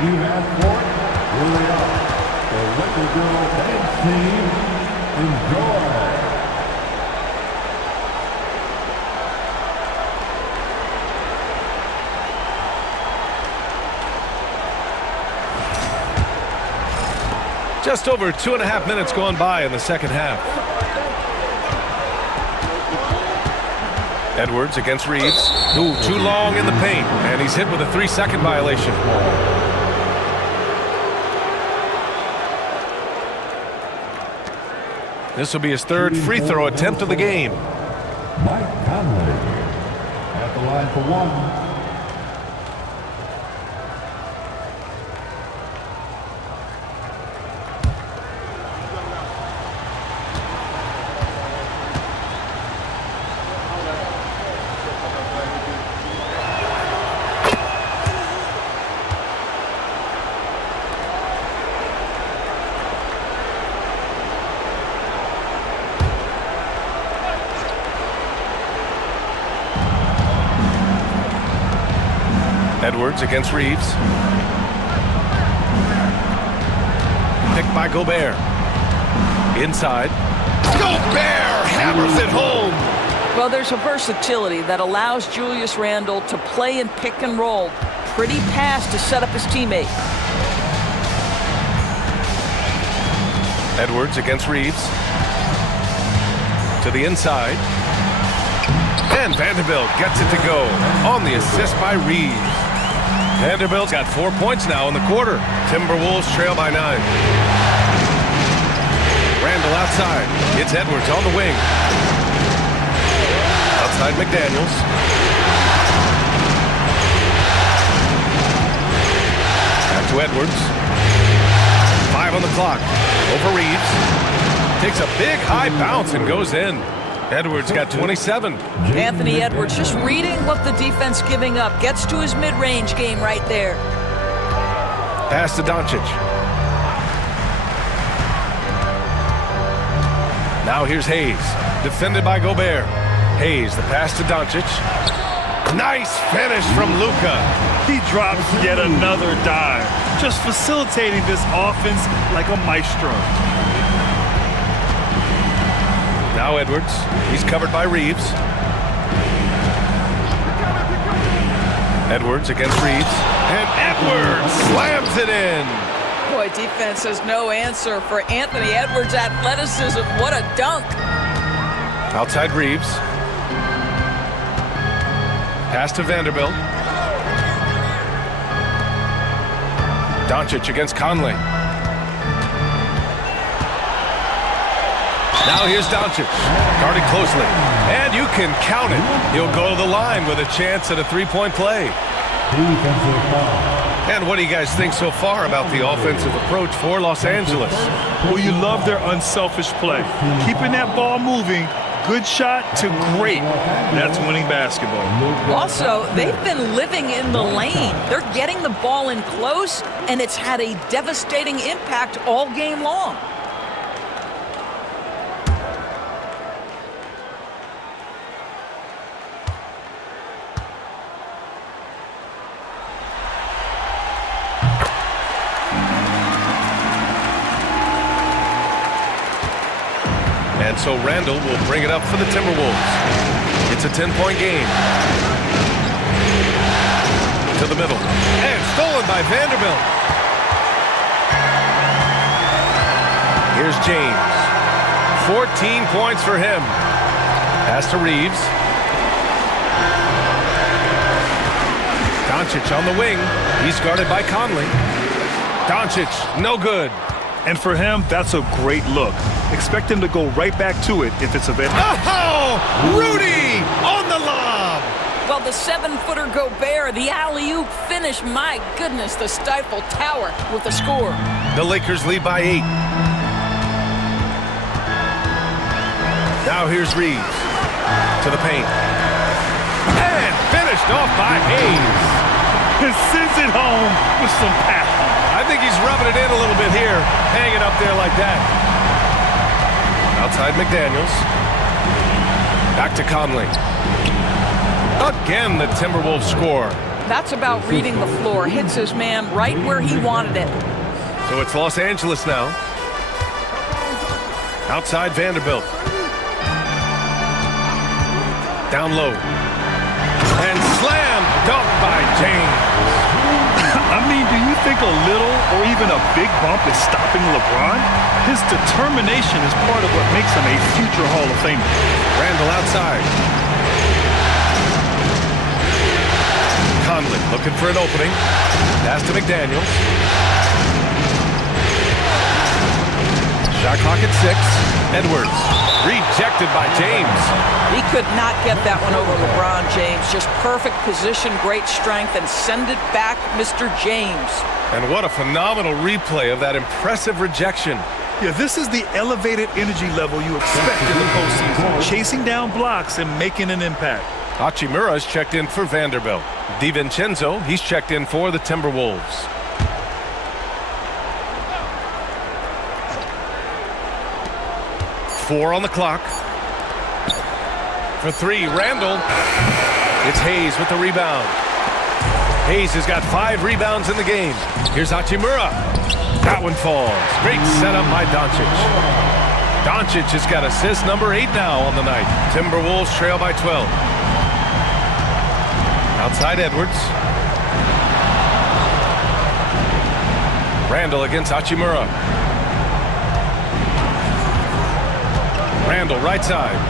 You have for it, really up. The Liquor Girl Dance Team, enjoy. Just over 2.5 minutes gone by in the second half. Edwards against Reeves. Ooh, too long in the paint, and he's hit with a 3-second violation. This will be his 3rd free throw attempt of the game. Mike Conley at the line for 1. Edwards against Reeves. Picked by Gobert. Inside. Gobert hammers it home. Well, there's a versatility that allows Julius Randle to play in pick and roll. Pretty pass to set up his teammate. Edwards against Reeves. To the inside. And Vanderbilt gets it to go on the assist by Reeves. Vanderbilt's got 4 points now in the quarter. Timberwolves trail by 9. Randle outside. It's Edwards on the wing. Outside McDaniels. Back to Edwards. 5 on the clock. Over Reeves. Takes a big high bounce and goes in. Edwards got 27. Anthony Edwards just reading what the defense giving up. Gets to his mid-range game right there. Pass to Doncic. Now here's Hayes. Defended by Gobert. Hayes, the pass to Doncic. Nice finish from Luka. He drops yet another dime, just facilitating this offense like a maestro. Now Edwards. He's covered by Reeves. Edwards against Reeves. And Edwards slams it in. Boy, defense has no answer for Anthony Edwards' athleticism. What a dunk. Outside Reeves. Pass to Vanderbilt. Doncic against Conley. Now here's Doncic, guarded closely, and you can count it. He'll go to the line with a chance at a three-point play. And what do you guys think so far about the offensive approach for Los Angeles? Well, you love their unselfish play. Keeping that ball moving, good shot to great. That's winning basketball. Also, they've been living in the lane. They're getting the ball in close, and it's had a devastating impact all game long. And so Randle will bring it up for the Timberwolves. It's a 10-point game. To the middle. And stolen by Vanderbilt. Here's James. 14 points for him. Pass to Reeves. Doncic on the wing. He's guarded by Conley. Doncic, no good. And for him, that's a great look. Expect him to go right back to it if it's available. Oh, Rudy on the lob. Well, the 7-footer Gobert, the alley-oop finish. My goodness, the Stifle Tower with the score. The Lakers lead by 8. Now here's Reeves to the paint. And finished off by Hayes. And sends it home with some passion. I think he's rubbing it in a little bit here, hanging up there like that. Outside McDaniels. Back to Conley. Again, the Timberwolves score. That's about reading the floor. Hits his man right where he wanted it. So it's Los Angeles now. Outside Vanderbilt. Down low. And slam dunk by James. I mean, do you think a little or even a big bump is stopping LeBron? His determination is part of what makes him a future Hall of Famer. Randle outside. Conley looking for an opening. Pass to McDaniels. Shot clock at 6. Edwards rejected by James. He could not get that one over LeBron James. Just perfect position, great strength, and send it back, Mr. James. And what a phenomenal replay of that impressive rejection. Yeah, this is the elevated energy level you expect in the postseason. Chasing down blocks and making an impact. Hachimura's checked in for Vanderbilt. DiVincenzo, he's checked in for the Timberwolves. Four on the clock. For 3, Randle. It's Hayes with the rebound. Hayes has got 5 rebounds in the game. Here's Hachimura. That one falls. Great setup by Doncic. Doncic has got assist number 8 now on the night. Timberwolves trail by 12. Outside Edwards. Randall against Hachimura. Randall right side.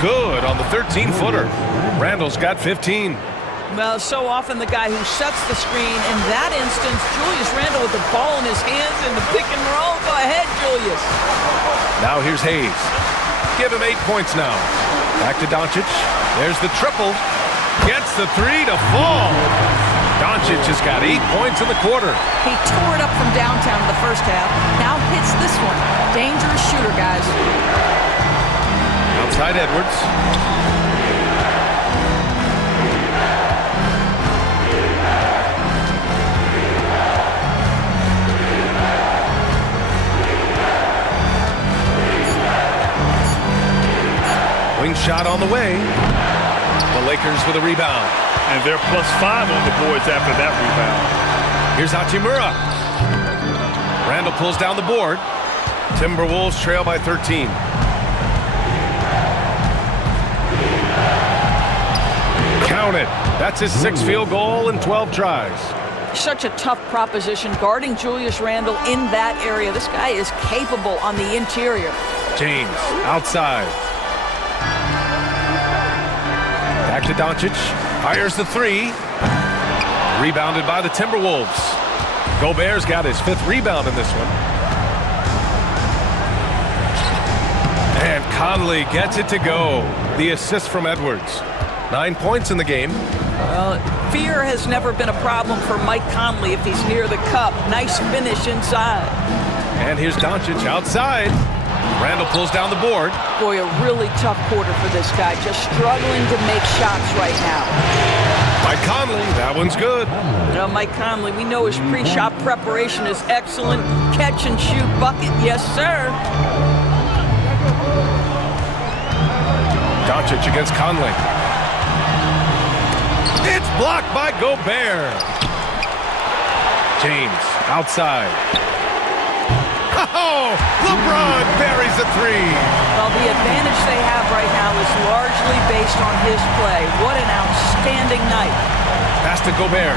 Good on the 13-footer. Randall's got 15. Well, so often the guy who sets the screen. In that instance, Julius Randle with the ball in his hands in the pick and roll. Go ahead, Julius. Now here's Hayes. Give him 8 points now. Back to Doncic. There's the triple. Gets the 3 to fall. Doncic has got 8 points in the quarter. He tore it up from downtown in the first half. Now hits this one. Dangerous shooter, guys. Outside Edwards. Wing shot on the way. The Lakers with a rebound. And they're +5 on the boards after that rebound. Here's Hachimura. Randall pulls down the board. Timberwolves trail by 13. Count it. That's his 6th field goal in 12 tries. Such a tough proposition guarding Julius Randle in that area. This guy is capable on the interior. James outside. Back to Doncic. Fires the 3. Rebounded by the Timberwolves. Gobert's got his 5th rebound in this one. And Conley gets it to go. The assist from Edwards. 9 points in the game. Well, fear has never been a problem for Mike Conley if he's near the cup. Nice finish inside. And here's Doncic outside. Randall pulls down the board. Boy, a really tough quarter for this guy. Just struggling to make shots right now. Mike Conley, that one's good. You know, Mike Conley, we know his pre-shot preparation is excellent. Catch and shoot bucket, yes, sir. Doncic against Conley. It's blocked by Gobert. James outside. Oh, LeBron buries a 3. Well, the advantage they have right now is largely based on his play. What an outstanding night. Pass to Gobert.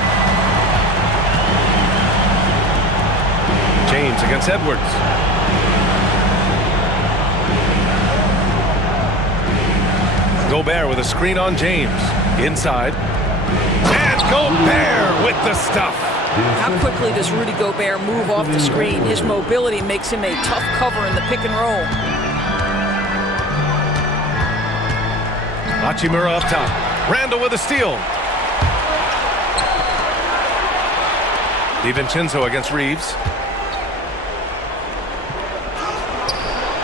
James against Edwards. Gobert with a screen on James. Inside. And Gobert with the stuff. How quickly does Rudy Gobert move off the screen? His mobility makes him a tough cover in the pick and roll. Hachimura up top. Randall with a steal. DiVincenzo against Reeves.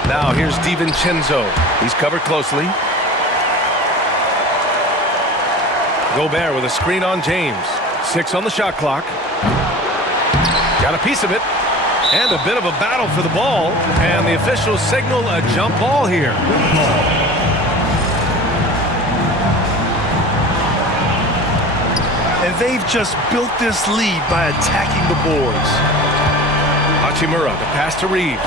Now here's DiVincenzo. He's covered closely. Gobert with a screen on James. 6 on the shot clock. Got a piece of it. And a bit of a battle for the ball. And the officials signal a jump ball here. And they've just built this lead by attacking the boards. Hachimura, the pass to Reeves.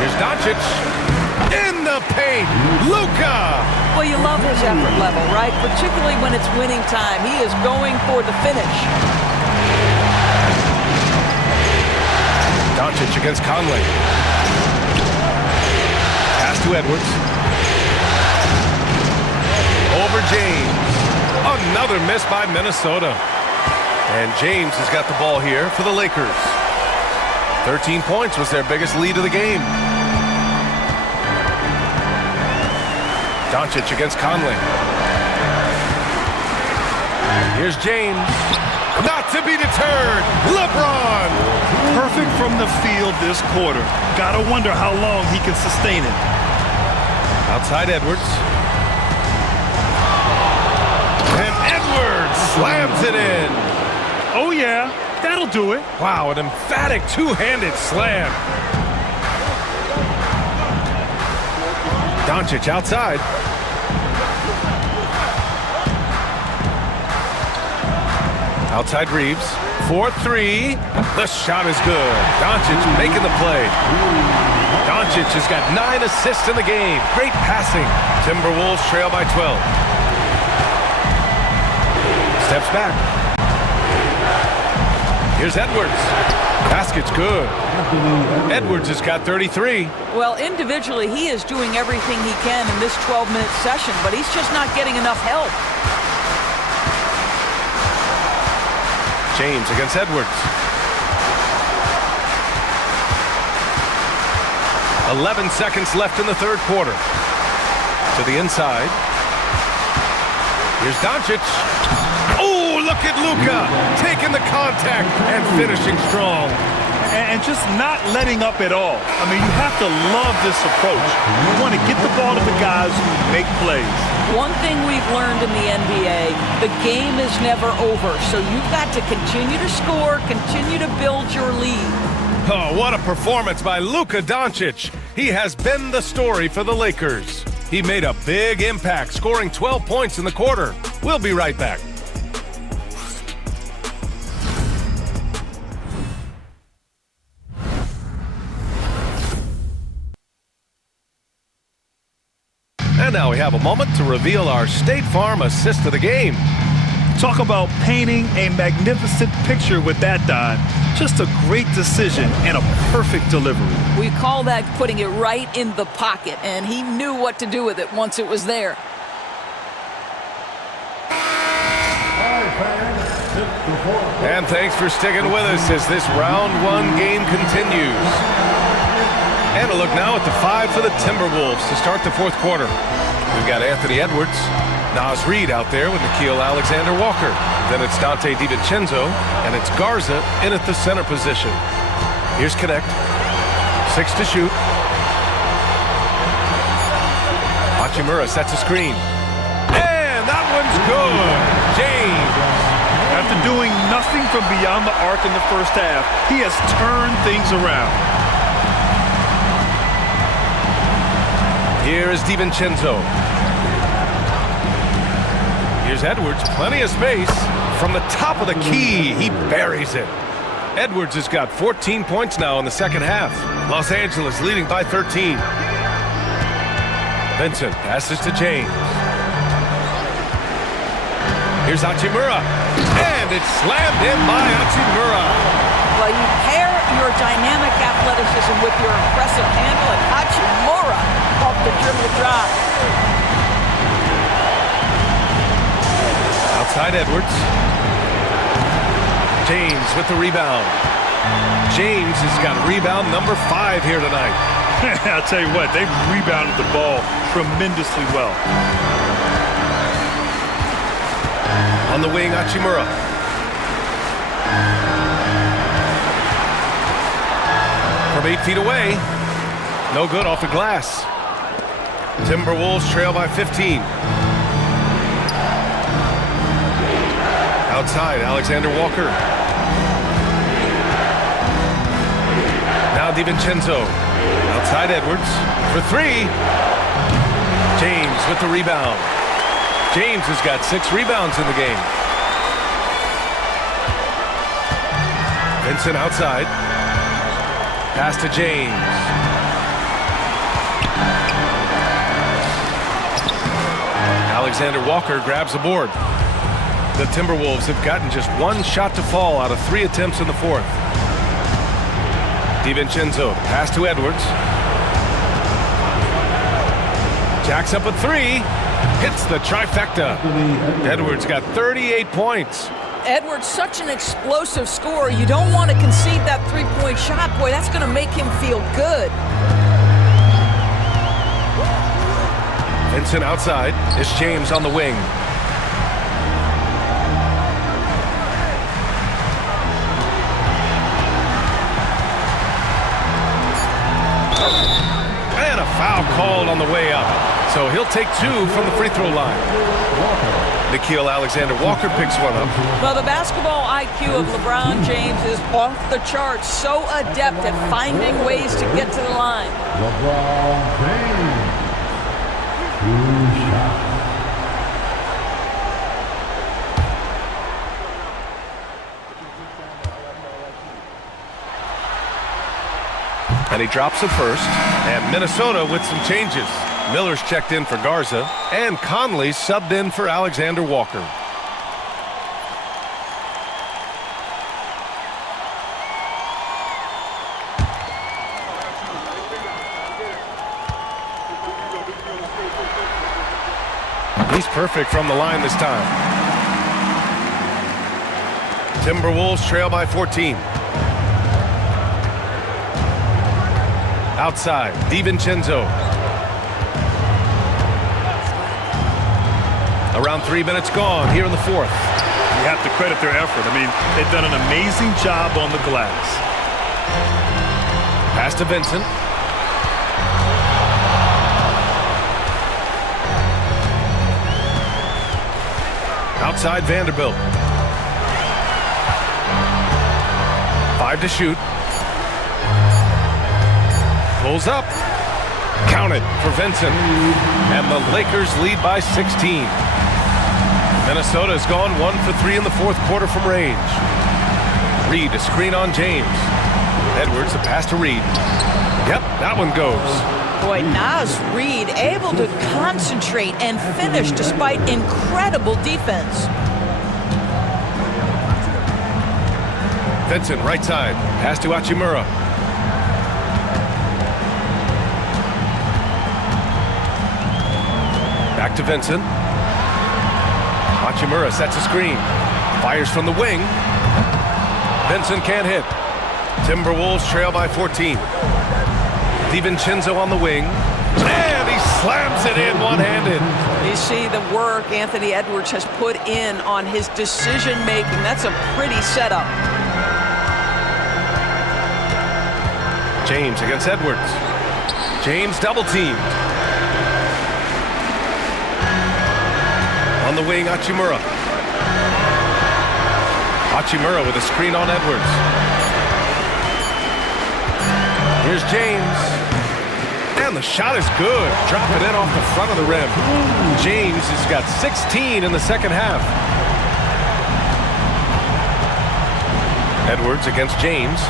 Here's Doncic. In the paint, Luka. Well, you love his effort level, right? Particularly when it's winning time. He is going for the finish. Doncic against Conley. Pass to Edwards. Over James. Another miss by Minnesota. And James has got the ball here for the Lakers. 13 points was their biggest lead of the game. Doncic against Conley. Here's James. Not to be deterred. LeBron. Perfect from the field this quarter. Gotta wonder how long he can sustain it. Outside Edwards. And Edwards slams it in. Oh, yeah. That'll do it. Wow, an emphatic two-handed slam. Doncic outside. Outside Reeves. 4-3. The shot is good. Doncic making the play. Doncic has got 9 assists in the game. Great passing. Timberwolves trail by 12. Steps back. Here's Edwards. Basket's good. Edwards has got 33. Well, individually, he is doing everything he can in this 12-minute session, but he's just not getting enough help. James against Edwards. 11 seconds left in the third quarter. To the inside. Here's Doncic. Oh, look at Luka taking the contact and finishing strong. And just not letting up at all. I mean, you have to love this approach. You want to get the ball to the guys who make plays. One thing we've learned in the NBA, the game is never over. So you've got to continue to score, continue to build your lead. Oh, what a performance by Luka Doncic. He has been the story for the Lakers. He made a big impact, scoring 12 points in the quarter. We'll be right back. And now we have a moment to reveal our State Farm assist of the game. Talk about painting a magnificent picture with that, Don. Just a great decision and a perfect delivery. We call that putting it right in the pocket, and he knew what to do with it once it was there. And thanks for sticking with us as this round one game continues. And a look now at the 5 for the Timberwolves to start the fourth quarter. We've got Anthony Edwards, Naz Reid out there with Nickeil Alexander-Walker. Then it's Dante DiVincenzo, and it's Garza in at the center position. Here's Connect. 6 to shoot. Hachimura sets a screen. And that one's good. James. After doing nothing from beyond the arc in the first half, he has turned things around. Here is DiVincenzo. Here's Edwards, plenty of space. From the top of the key, he buries it. Edwards has got 14 points now in the second half. Los Angeles leading by 13. Vincent passes to James. Here's Hachimura. And it's slammed in by Hachimura. Well, you pair your dynamic athleticism with your impressive handle, and Hachimura off the dribble drive. Outside Edwards. James with the rebound. James has got rebound number 5 here tonight. I'll tell you what, they've rebounded the ball tremendously well. On the wing, Hachimura. From 8 feet away. No good off the glass. Timberwolves trail by 15. Outside, Alexander Walker. Now DiVincenzo. Outside Edwards. For 3. James with the rebound. James has got 6 rebounds in the game. Vincent outside. Pass to James. Alexander Walker grabs the board. The Timberwolves have gotten just 1 shot to fall out of 3 attempts in the fourth. DiVincenzo, pass to Edwards. Jacks up a 3. Hits the trifecta. Edwards got 38 points. Edwards, such an explosive scorer. You don't want to concede that three-point shot. Boy, that's going to make him feel good. Vincent outside. It's James on the wing. And a foul called on the way up. So he'll take 2 from the free throw line. Nickeil Alexander-Walker picks one up. Well, the basketball IQ of LeBron James is off the charts. So adept at finding ways to get to the line. LeBron James. 2 shots. And he drops the first. And Minnesota with some changes. Miller's checked in for Garza. And Conley subbed in for Alexander Walker. He's perfect from the line this time. Timberwolves trail by 14. Outside, DiVincenzo. Around 3 minutes gone here in the fourth. You have to credit their effort. I mean, they've done an amazing job on the glass. Pass to Vincent. Outside Vanderbilt. 5 to shoot. Pulls up. Counted for Vincent. And the Lakers lead by 16. Minnesota has gone 1 for 3 in the fourth quarter from range. Reed, a screen on James. Edwards, a pass to Reed. Yep, that one goes. Boy, Naz Reid able to concentrate and finish despite incredible defense. Vincent, right side. Pass to Hachimura. Back to Vincent. Hachimura sets a screen. Fires from the wing. Vincent can't hit. Timberwolves trail by 14. DiVincenzo on the wing. And he slams it in one-handed. You see the work Anthony Edwards has put in on his decision-making. That's a pretty setup. James against Edwards. James double-teamed. On the wing, Hachimura. Hachimura with a screen on Edwards. Here's James. And the shot is good. Drop it in off the front of the rim. James has got 16 in the second half. Edwards against James.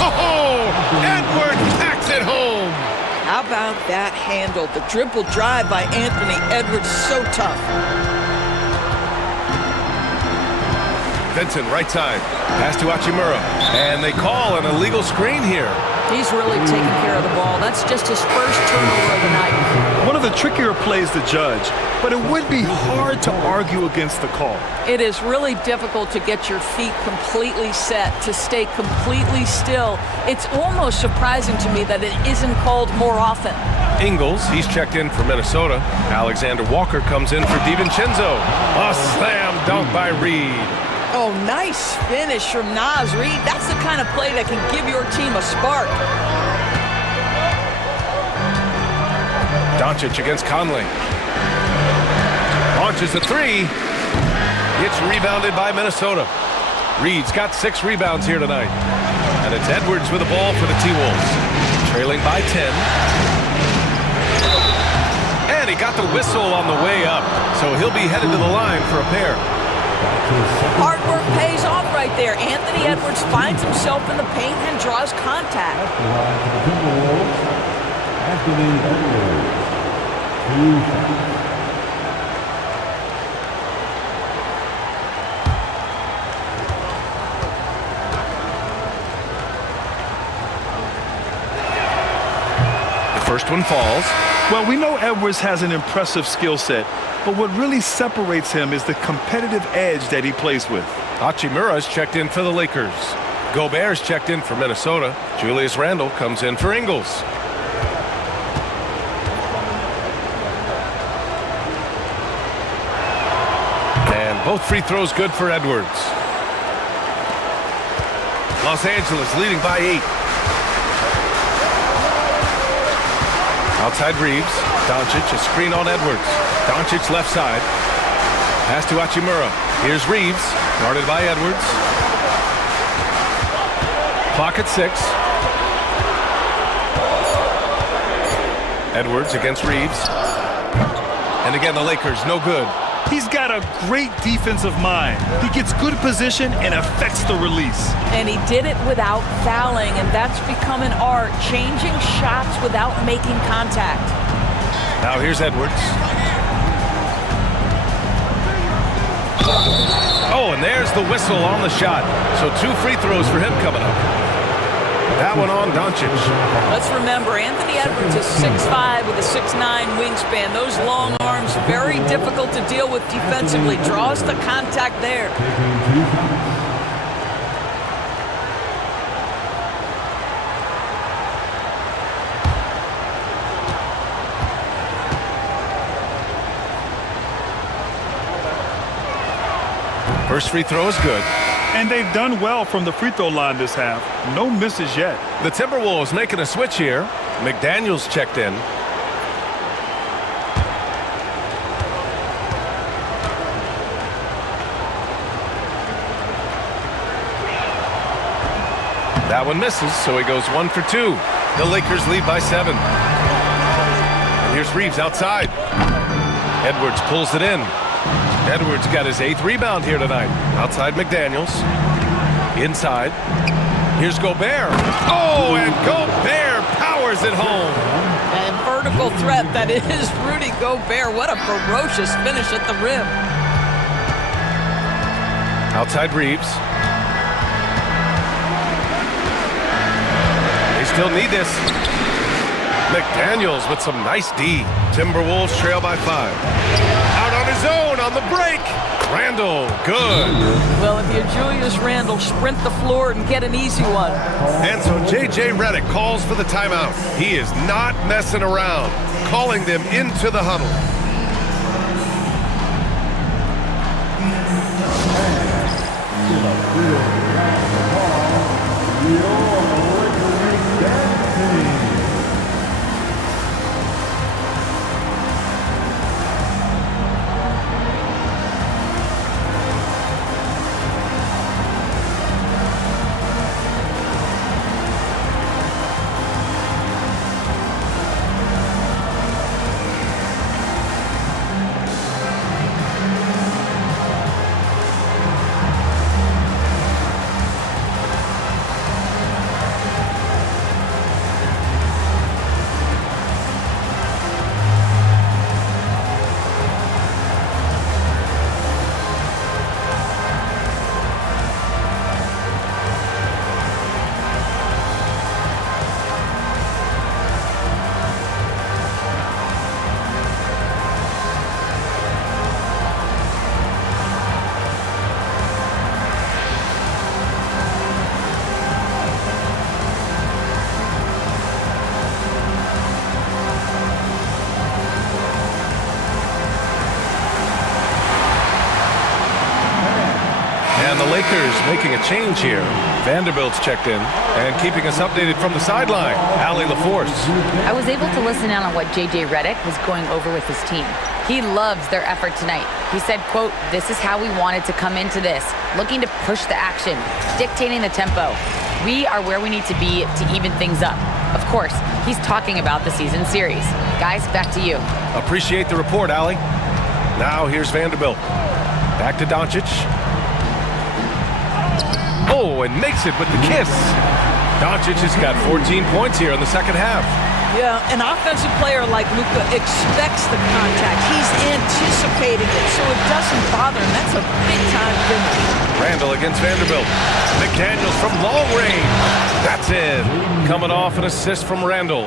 Oh! Edwards packs it home. How about that handle? The dribble drive by Anthony Edwards, so tough. Vincent, right side. Pass to Hachimura. And they call an illegal screen here. He's really taking care of the ball. That's just his first turnover of the night. One of the trickier plays to judge, but it would be hard to argue against the call. It is really difficult to get your feet completely set, to stay completely still. It's almost surprising to me that it isn't called more often. Ingles, he's checked in for Minnesota. Alexander Walker comes in for DiVincenzo. A slam dunk by Reed. Oh, nice finish from Naz Reid. That's the kind of play that can give your team a spark. Doncic against Conley. Launches a three. It's rebounded by Minnesota. Reed's got 6 rebounds here tonight. And it's Edwards with the ball for the T-Wolves. Trailing by 10. And he got the whistle on the way up. So he'll be headed to the line for a pair. Hard work pays off right there. Anthony Edwards finds himself in the paint and draws contact. The first one falls. Well, we know Edwards has an impressive skill set, but what really separates him is the competitive edge that he plays with. Hachimura's checked in for the Lakers. Gobert's checked in for Minnesota. Julius Randle comes in for Ingles. And both free throws good for Edwards. Los Angeles leading by 8. Outside Reeves. Doncic, a screen on Edwards. Doncic left side. Pass to Hachimura. Here's Reeves, guarded by Edwards. Clock at 6. Edwards against Reeves. And again, the Lakers, no good. He's got a great defensive mind. He gets good position and affects the release. And he did it without fouling, and that's become an art, changing shots without making contact. Now here's Edwards. Oh, and there's the whistle on the shot. So 2 free throws for him coming up. That one on Doncic. Let's remember, Anthony Edwards is 6'5" with a 6'9" wingspan. Those long arms, very difficult to deal with defensively. Draws the contact there. First free throw is good. And they've done well from the free throw line this half. No misses yet. The Timberwolves making a switch here. McDaniels checked in. That one misses, so he goes 1 for 2. The Lakers lead by 7. And here's Reeves outside. Edwards pulls it in. Edwards got his 8th rebound here tonight. Outside McDaniels. Inside. Here's Gobert. Oh, and Gobert powers it home. And vertical threat that is Rudy Gobert. What a ferocious finish at the rim. Outside Reeves. They still need this. McDaniels with some nice D. Timberwolves trail by 5. Out on his own on the break. Randall, good. Well, if you're Julius Randle, sprint the floor and get an easy one. And so J.J. Redick calls for the timeout. He is not messing around, calling them into the huddle. And the Lakers making a change here. Vanderbilt's checked in and keeping us updated from the sideline. Allie LaForce. I was able to listen in on what J.J. Redick was going over with his team. He loves their effort tonight. He said, quote, "This is how we wanted to come into this, looking to push the action, dictating the tempo. We are where we need to be to even things up." Of course, he's talking about the season series. Guys, back to you. Appreciate the report, Allie. Now here's Vanderbilt. Back to Doncic. Oh, and makes it with the kiss. Doncic has got 14 points here in the second half. Yeah, an offensive player like Luka expects the contact. He's anticipating it, so it doesn't bother him. That's a big-time finish. Randall against Vanderbilt. McDaniels from long range. That's it. Coming off an assist from Randall.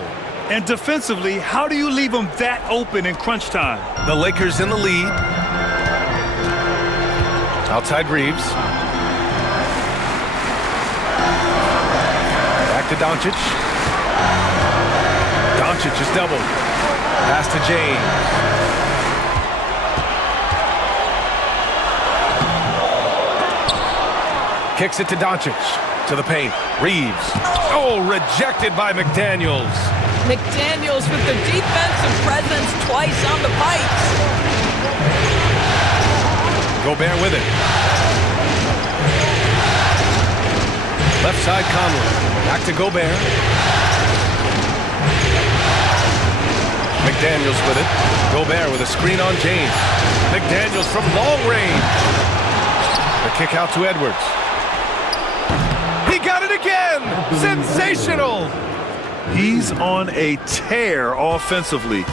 And defensively, how do you leave them that open in crunch time? The Lakers in the lead. Outside Reeves. Back to Doncic. Doncic is doubled. Pass to James. Kicks it to Doncic. To the paint. Reeves. Oh, rejected by McDaniels. McDaniels with the defensive presence twice on the pipes. Gobert with it. Left side Conley. Back to Gobert. McDaniels with it. Gobert with a screen on James. McDaniels from long range. The kick out to Edwards. He got it again! Sensational! He's on a tear offensively,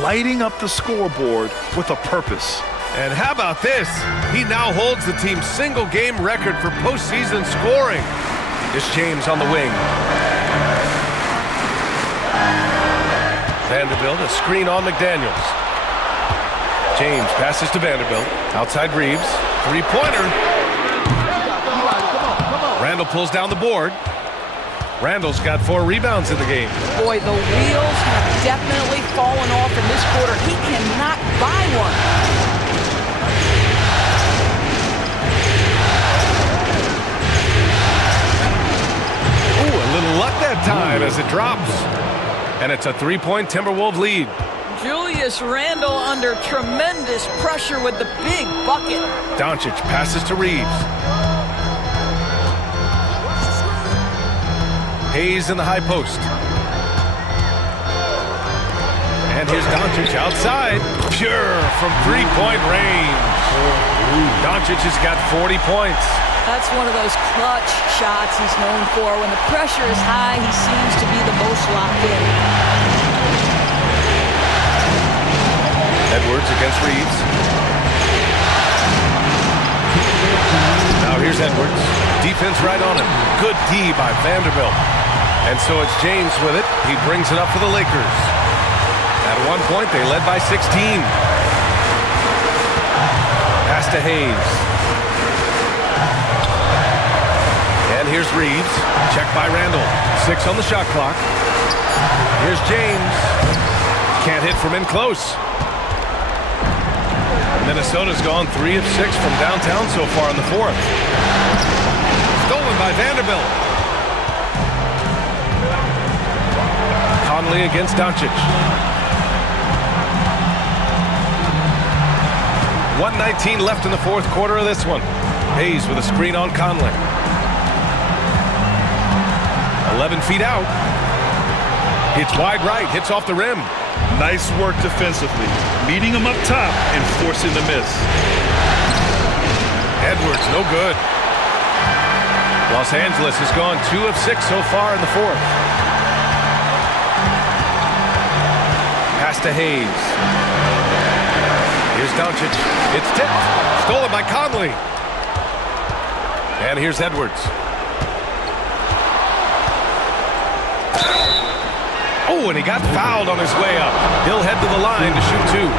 lighting up the scoreboard with a purpose. And how about this? He now holds the team's single-game record for postseason scoring. It's James on the wing. Vanderbilt, a screen on McDaniels. James passes to Vanderbilt. Outside Reeves. Three-pointer. Randall pulls down the board. Randall's got 4 rebounds in the game. Boy, the wheels have definitely fallen off in this quarter. He cannot buy one. Ooh, a little luck that time as it drops. And it's a 3-point Timberwolves lead. Julius Randle under tremendous pressure with the big bucket. Doncic passes to Reeves. Hayes in the high post. And here's Doncic outside. Pure from 3-point range. Doncic has got 40 points. That's one of those clutch shots he's known for. When the pressure is high, he seems to be the most locked in. Edwards against Reeves. Now here's Edwards. Defense right on him. Good D by Vanderbilt. And so it's James with it. He brings it up for the Lakers. At one point, they led by 16. Pass to Hayes. And here's Reeves. Checked by Randall. 6 on the shot clock. Here's James. Can't hit from in close. Minnesota's gone 3 of 6 from downtown so far in the 4th. Stolen by Vanderbilt. Conley against Doncic. 1:19 left in the 4th quarter of this one. Hayes with a screen on Conley. 11 feet out. It's wide right, hits off the rim. Nice work defensively, meeting him up top and forcing the miss. Edwards, no good. Los Angeles has gone 2 of 6 so far in the 4th. Pass to Hayes. Here's Doncic. It's tipped. Stolen by Conley. And here's Edwards. Oh, and he got fouled on his way up. He'll head to the line to shoot 2.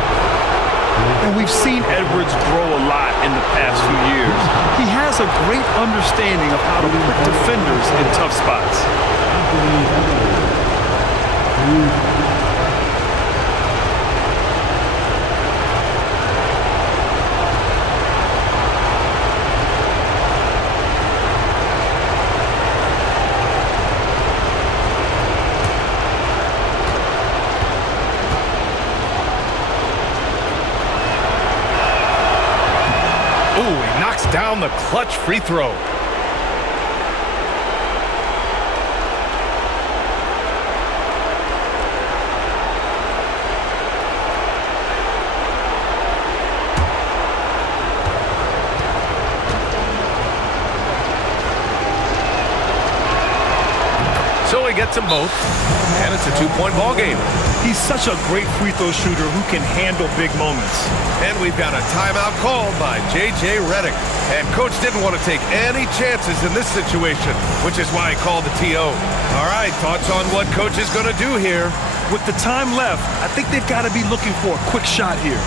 And we've seen Edwards grow a lot in the past few years. He has a great understanding of how to put defenders in tough spots. Down the clutch free throw. So he gets them both, and it's a 2-point ball game. He's such a great free throw shooter who can handle big moments. And we've got a timeout called by J.J. Redick. And Coach didn't want to take any chances in this situation, which is why he called the TO. All right, thoughts on what Coach is going to do here? With the time left, I think they've got to be looking for a quick shot here.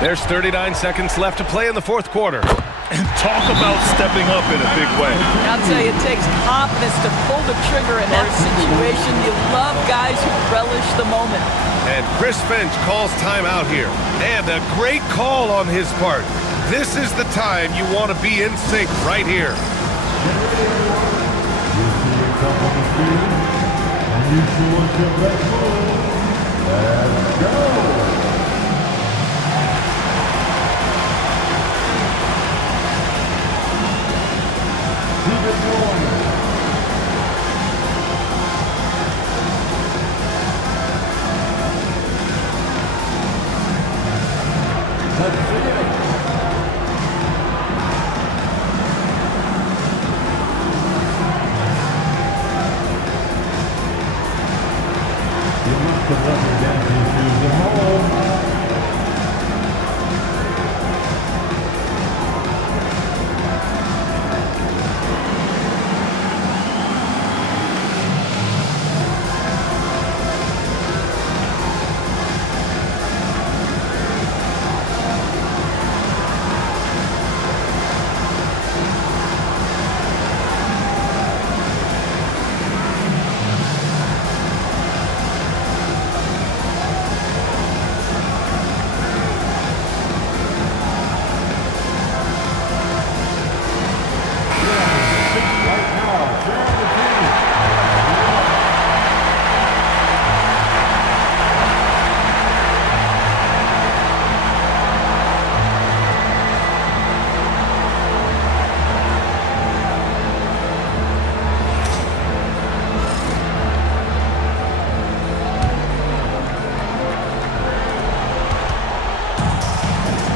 There's 39 seconds left to play in the fourth quarter. And talk about stepping up in a big way. I'll tell you, it takes confidence to pull the trigger in that situation. You love guys who relish the moment. And Chris Finch calls timeout here. And a great call on his part. This is the time you want to be in sync right here. You see yourself on the field, and you show us your best move. Let's go! Keep it going. Let's see it. You must have left your dancing shoes at home.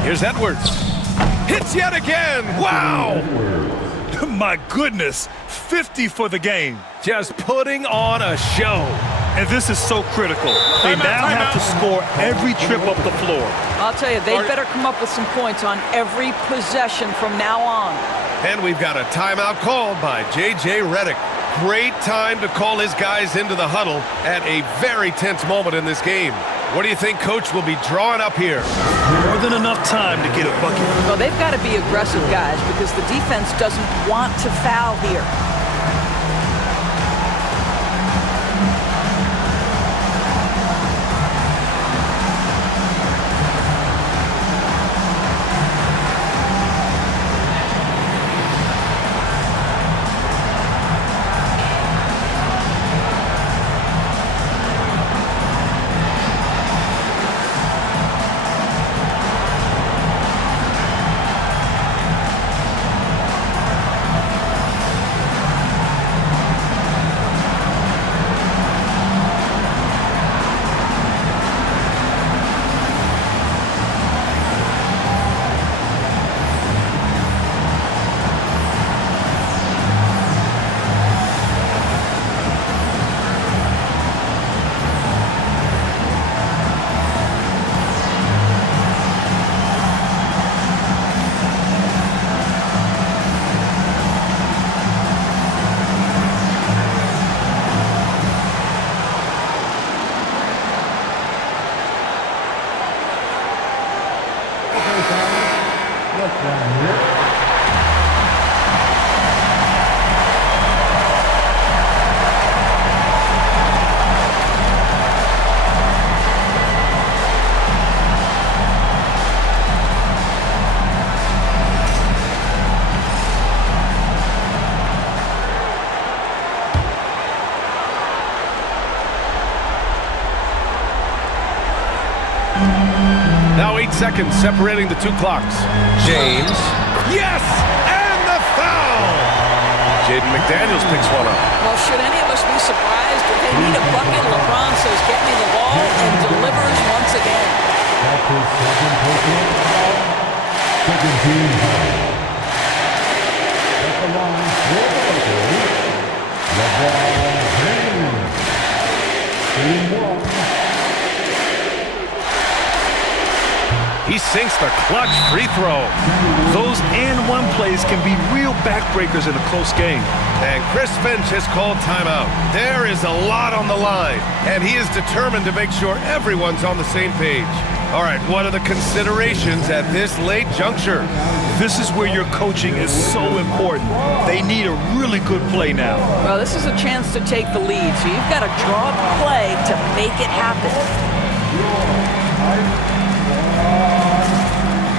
Here's Edwards. Hits yet again. Wow. My goodness, 50 for the game. Just putting on a show. And this is so critical. They now have to score every trip up the floor. I'll tell you, they better come up with some points on every possession from now on. And we've got a timeout called by J.J. Redick. Great time to call his guys into the huddle at a very tense moment in this game. What do you think Coach will be drawing up here? More than enough time to get a bucket. Well, they've got to be aggressive, guys, because the defense doesn't want to foul here. Now 8 seconds separating the two clocks. James. Yes! And the foul! Jaden McDaniels picks one up. Well, should any of us be surprised if they need a bucket? LeBron says, get me the ball, and delivers once again. That's his second personal foul. Second team foul. At the line for the Lakers, LeBron James. Team one. He sinks the clutch free throw. Those and-one plays can be real backbreakers in a close game. And Chris Finch has called timeout. There is a lot on the line, and he is determined to make sure everyone's on the same page. All right, what are the considerations at this late juncture? This is where your coaching is so important. They need a really good play now. Well, this is a chance to take the lead, so you've got to draw up a play to make it happen.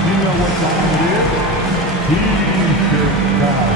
You know what time it is? T-shirt time.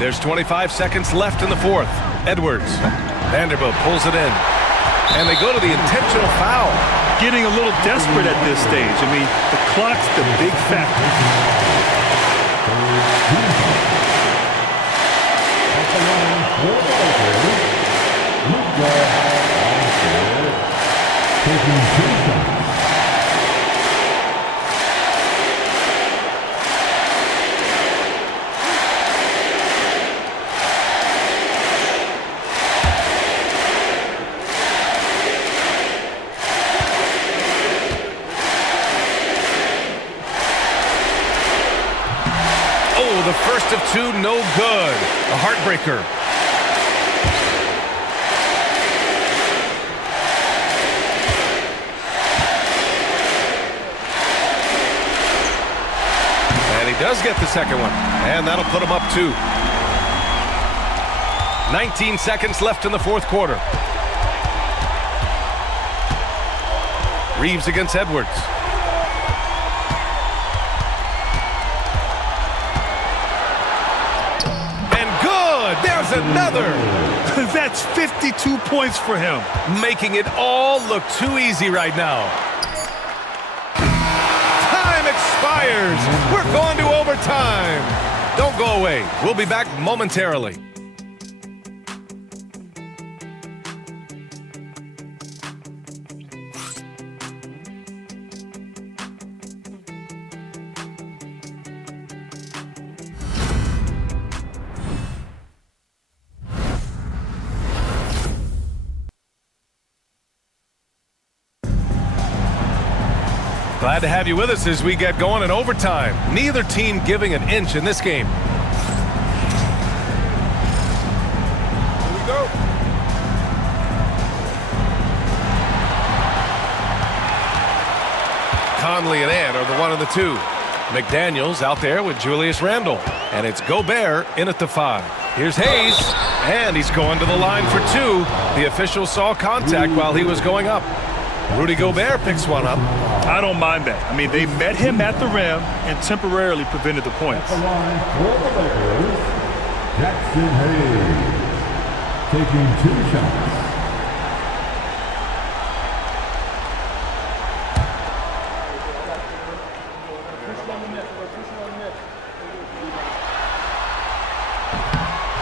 There's 25 seconds left in the fourth. Edwards. Vanderbilt pulls it in. And they go to the intentional foul. Getting a little desperate at this stage. I mean, the clock's the big factor. The first of two, no good. A heartbreaker. And he does get the second one. And that'll put him up 2. 19 seconds left in the fourth quarter. Reeves against Edwards. There's another. That's 52 points for him. Making it all look too easy right now. Time expires. We're going to overtime. Don't go away. We'll be back momentarily. Glad to have you with us as we get going in overtime. Neither team giving an inch in this game. Here we go. Conley and Ant are the 1 and the 2. McDaniels out there with Julius Randle. And it's Gobert in at the 5. Here's Hayes. And he's going to the line for 2. The official saw contact while he was going up. Rudy Gobert picks one up. I don't mind that. I mean, they met him at the rim and temporarily prevented the points. Jackson Hayes taking 2 shots.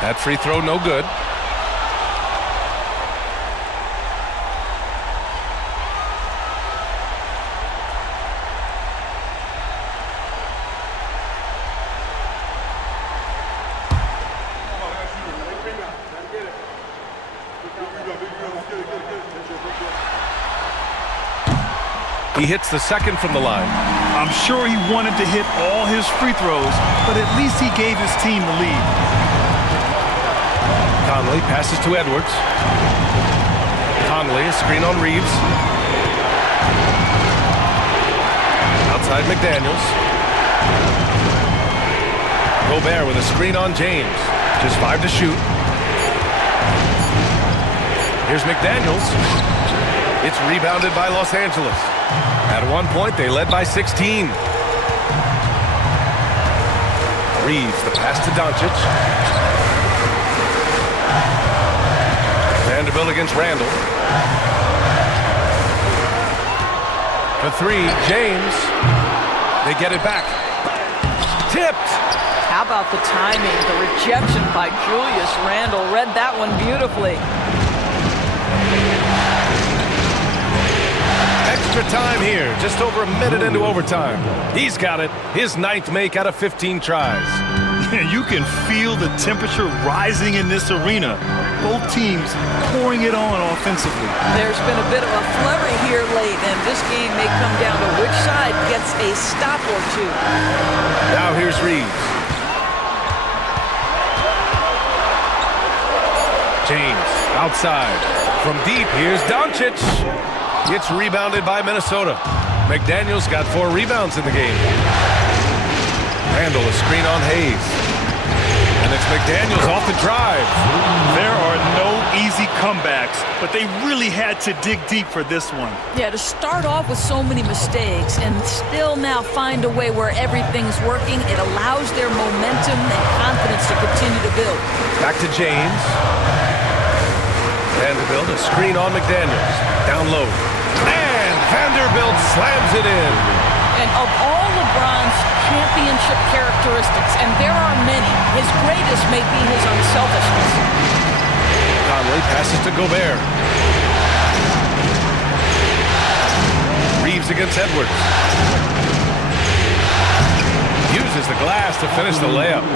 That free throw no good. He hits the second from the line. I'm sure he wanted to hit all his free throws, but at least he gave his team the lead. Conley passes to Edwards. Conley, a screen on Reeves. Outside McDaniels. Gobert with a screen on James. Just 5 to shoot. Here's McDaniels. It's rebounded by Los Angeles. At one point, they led by 16. Reeves, the pass to Doncic. Vanderbilt against Randall. For 3, James. They get it back. Tipped. How about the timing? The rejection by Julius Randle. Read that one beautifully. Extra time here, just over a minute into overtime. He's got it. His 9th make out of 15 tries. You can feel the temperature rising in this arena. Both teams pouring it on offensively. There's been a bit of a flurry here late, and this game may come down to which side gets a stop or two. Now here's Reeves. James outside. From deep, here's Doncic. It's rebounded by Minnesota. McDaniels got 4 rebounds in the game. Randall, a screen on Hayes. And it's McDaniels off the drive. There are no easy comebacks, but they really had to dig deep for this one. Yeah, to start off with so many mistakes and still now find a way where everything's working, it allows their momentum and confidence to continue to build. Back to James. Vanderbilt, a screen on McDaniels. Down low. And Vanderbilt slams it in. And of all LeBron's championship characteristics, and there are many, his greatest may be his unselfishness. Conley passes to Gobert. Reeves against Edwards. Uses the glass to finish the layup.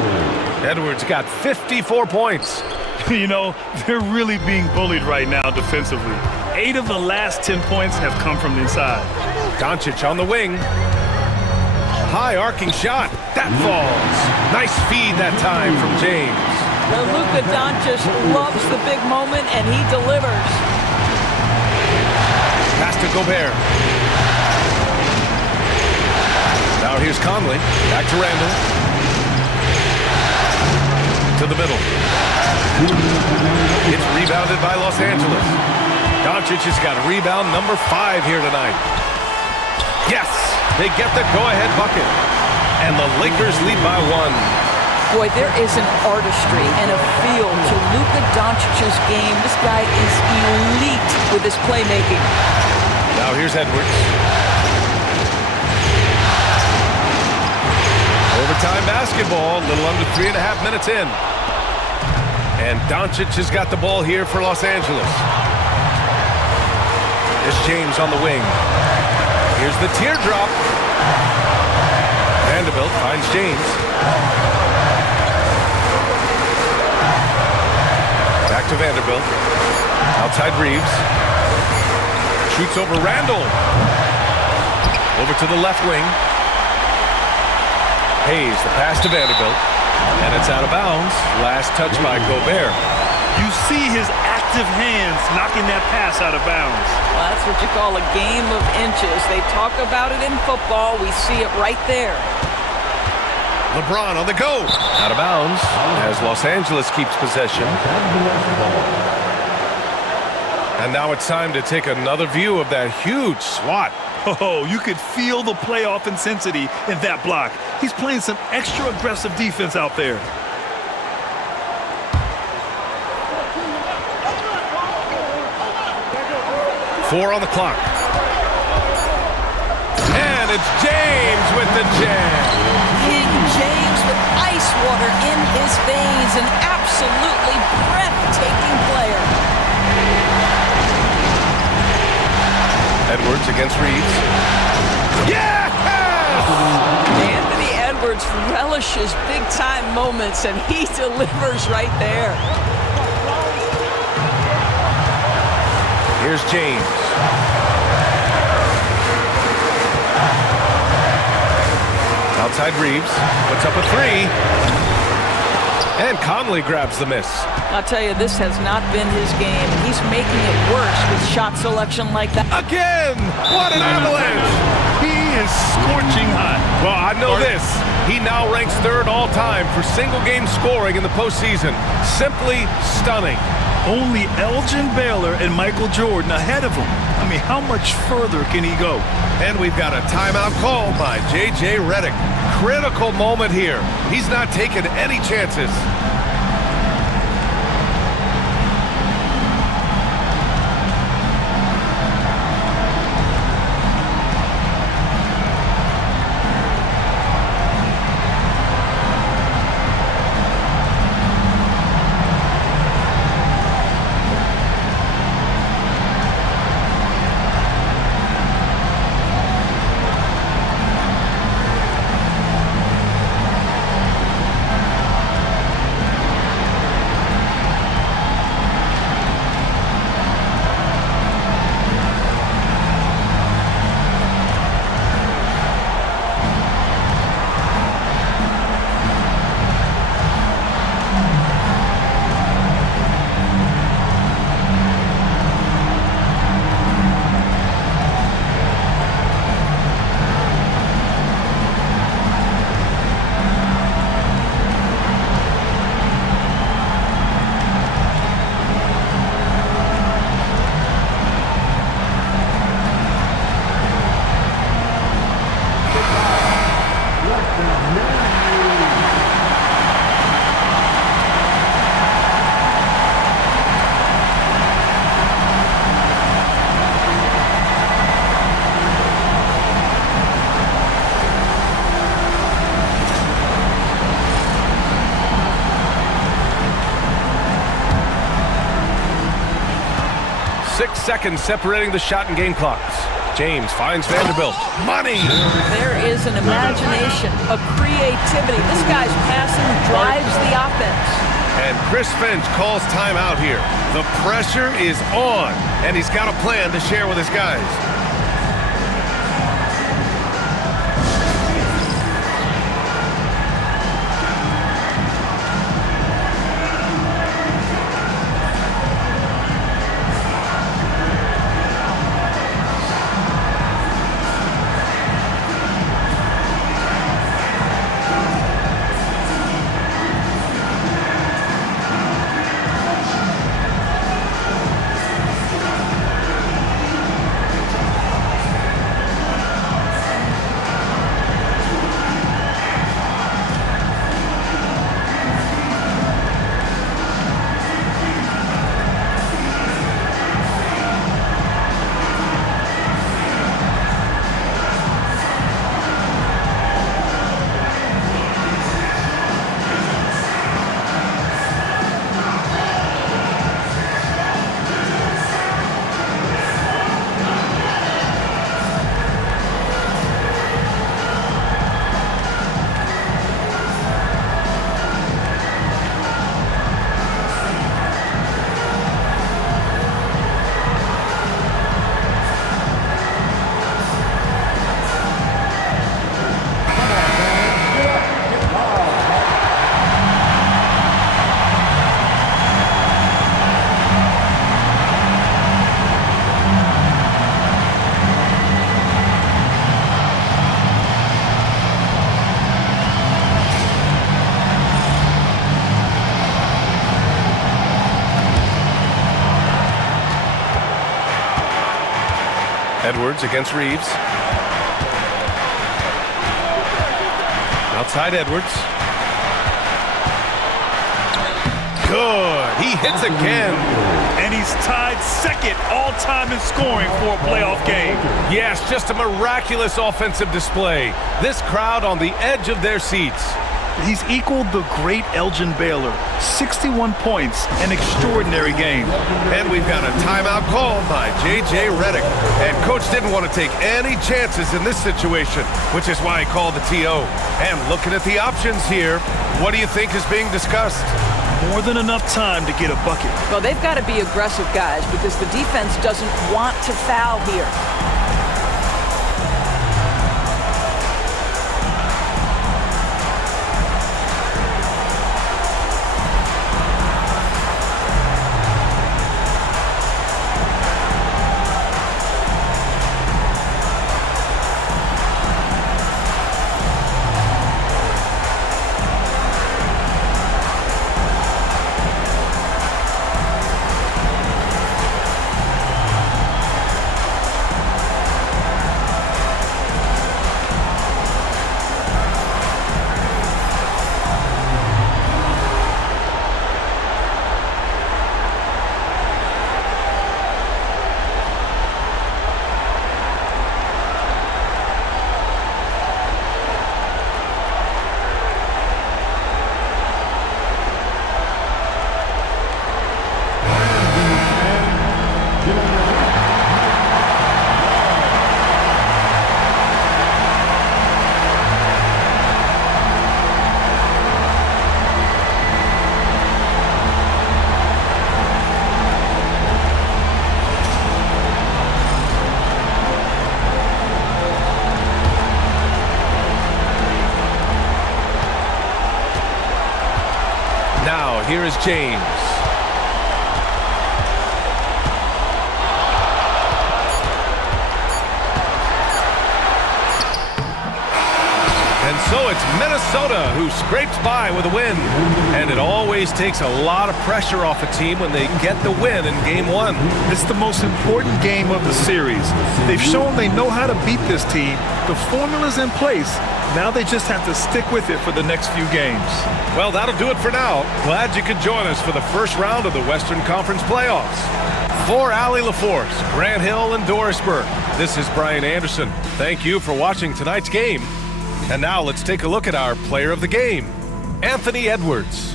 Edwards got 54 points. You know, they're really being bullied right now defensively. 8 of the last 10 points have come from inside. Doncic on the wing. High arcing shot. That falls. Nice feed that time from James. Well, Luka Doncic loves the big moment, and he delivers. Pass to Gobert. Now here's Conley. Back to Randall. To the middle. It's rebounded by Los Angeles. Doncic has got rebound number 5 here tonight. Yes, they get the go-ahead bucket. And the Lakers lead by 1. Boy, there is an artistry and a feel to Luka Doncic's game. This guy is elite with his playmaking. Now here's Edwards. Overtime basketball, a little under 3.5 minutes in. And Doncic has got the ball here for Los Angeles. There's James on the wing. Here's the teardrop. Vanderbilt finds James. Back to Vanderbilt. Outside Reeves. Shoots over Randall. Over to the left wing. Hayes, the pass to Vanderbilt. And it's out of bounds. Last touch by Gobert. You see his active hands knocking that pass out of bounds. Well, that's what you call a game of inches. They talk about it in football. We see it right there. LeBron on the go. Out of bounds as Los Angeles keeps possession. And now it's time to take another view of that huge swat. Oh, you could feel the playoff intensity in that block. He's playing some extra aggressive defense out there. Four on the clock. And it's James with the jam. King James with ice water in his veins. An absolutely breathtaking player. Edwards against Reeves. Yes! Anthony Edwards relishes big-time moments, and he delivers right there. Here's James. Outside Reeves, puts up a three. And Conley grabs the miss. I'll tell you, this has not been his game. He's making it worse with shot selection like that. Again! What an avalanche! He is scorching hot. Well, I know this. He now ranks third all-time for single-game scoring in the postseason. Simply stunning. Only Elgin Baylor and Michael Jordan ahead of him. I mean, how much further can he go? And we've got a timeout called by J.J. Redick. Critical moment here. He's not taking any chances. Seconds separating the shot and game clocks. James finds Vanderbilt. Money! There is an imagination, a creativity. This guy's passing drives the offense. And Chris Finch calls timeout here. The pressure is on, and he's got a plan to share with his guys. Edwards against Reeves. Outside Edwards. Good. He hits again. And he's tied second all-time in scoring for a playoff game. Yes, just a miraculous offensive display. This crowd on the edge of their seats. He's equaled the great Elgin Baylor. 61 points, an extraordinary game. And we've got a timeout called by J.J. Redick. And Coach didn't want to take any chances in this situation, which is why he called the TO. And looking at the options here, what do you think is being discussed? More than enough time to get a bucket. Well, they've got to be aggressive, guys, because the defense doesn't want to foul here. Here is James. And so it's Minnesota who scrapes by with a win. And it always takes a lot of pressure off a team when they get the win in Game 1. It's the most important game of the series. They've shown they know how to beat this team. The formula's in place. Now they just have to stick with it for the next few games. Well, that'll do it for now. Glad you could join us for the first round of the Western Conference playoffs. For Allie LaForce, Grant Hill, and Dorisburg, this is Brian Anderson. Thank you for watching tonight's game. And now let's take a look at our player of the game, Anthony Edwards.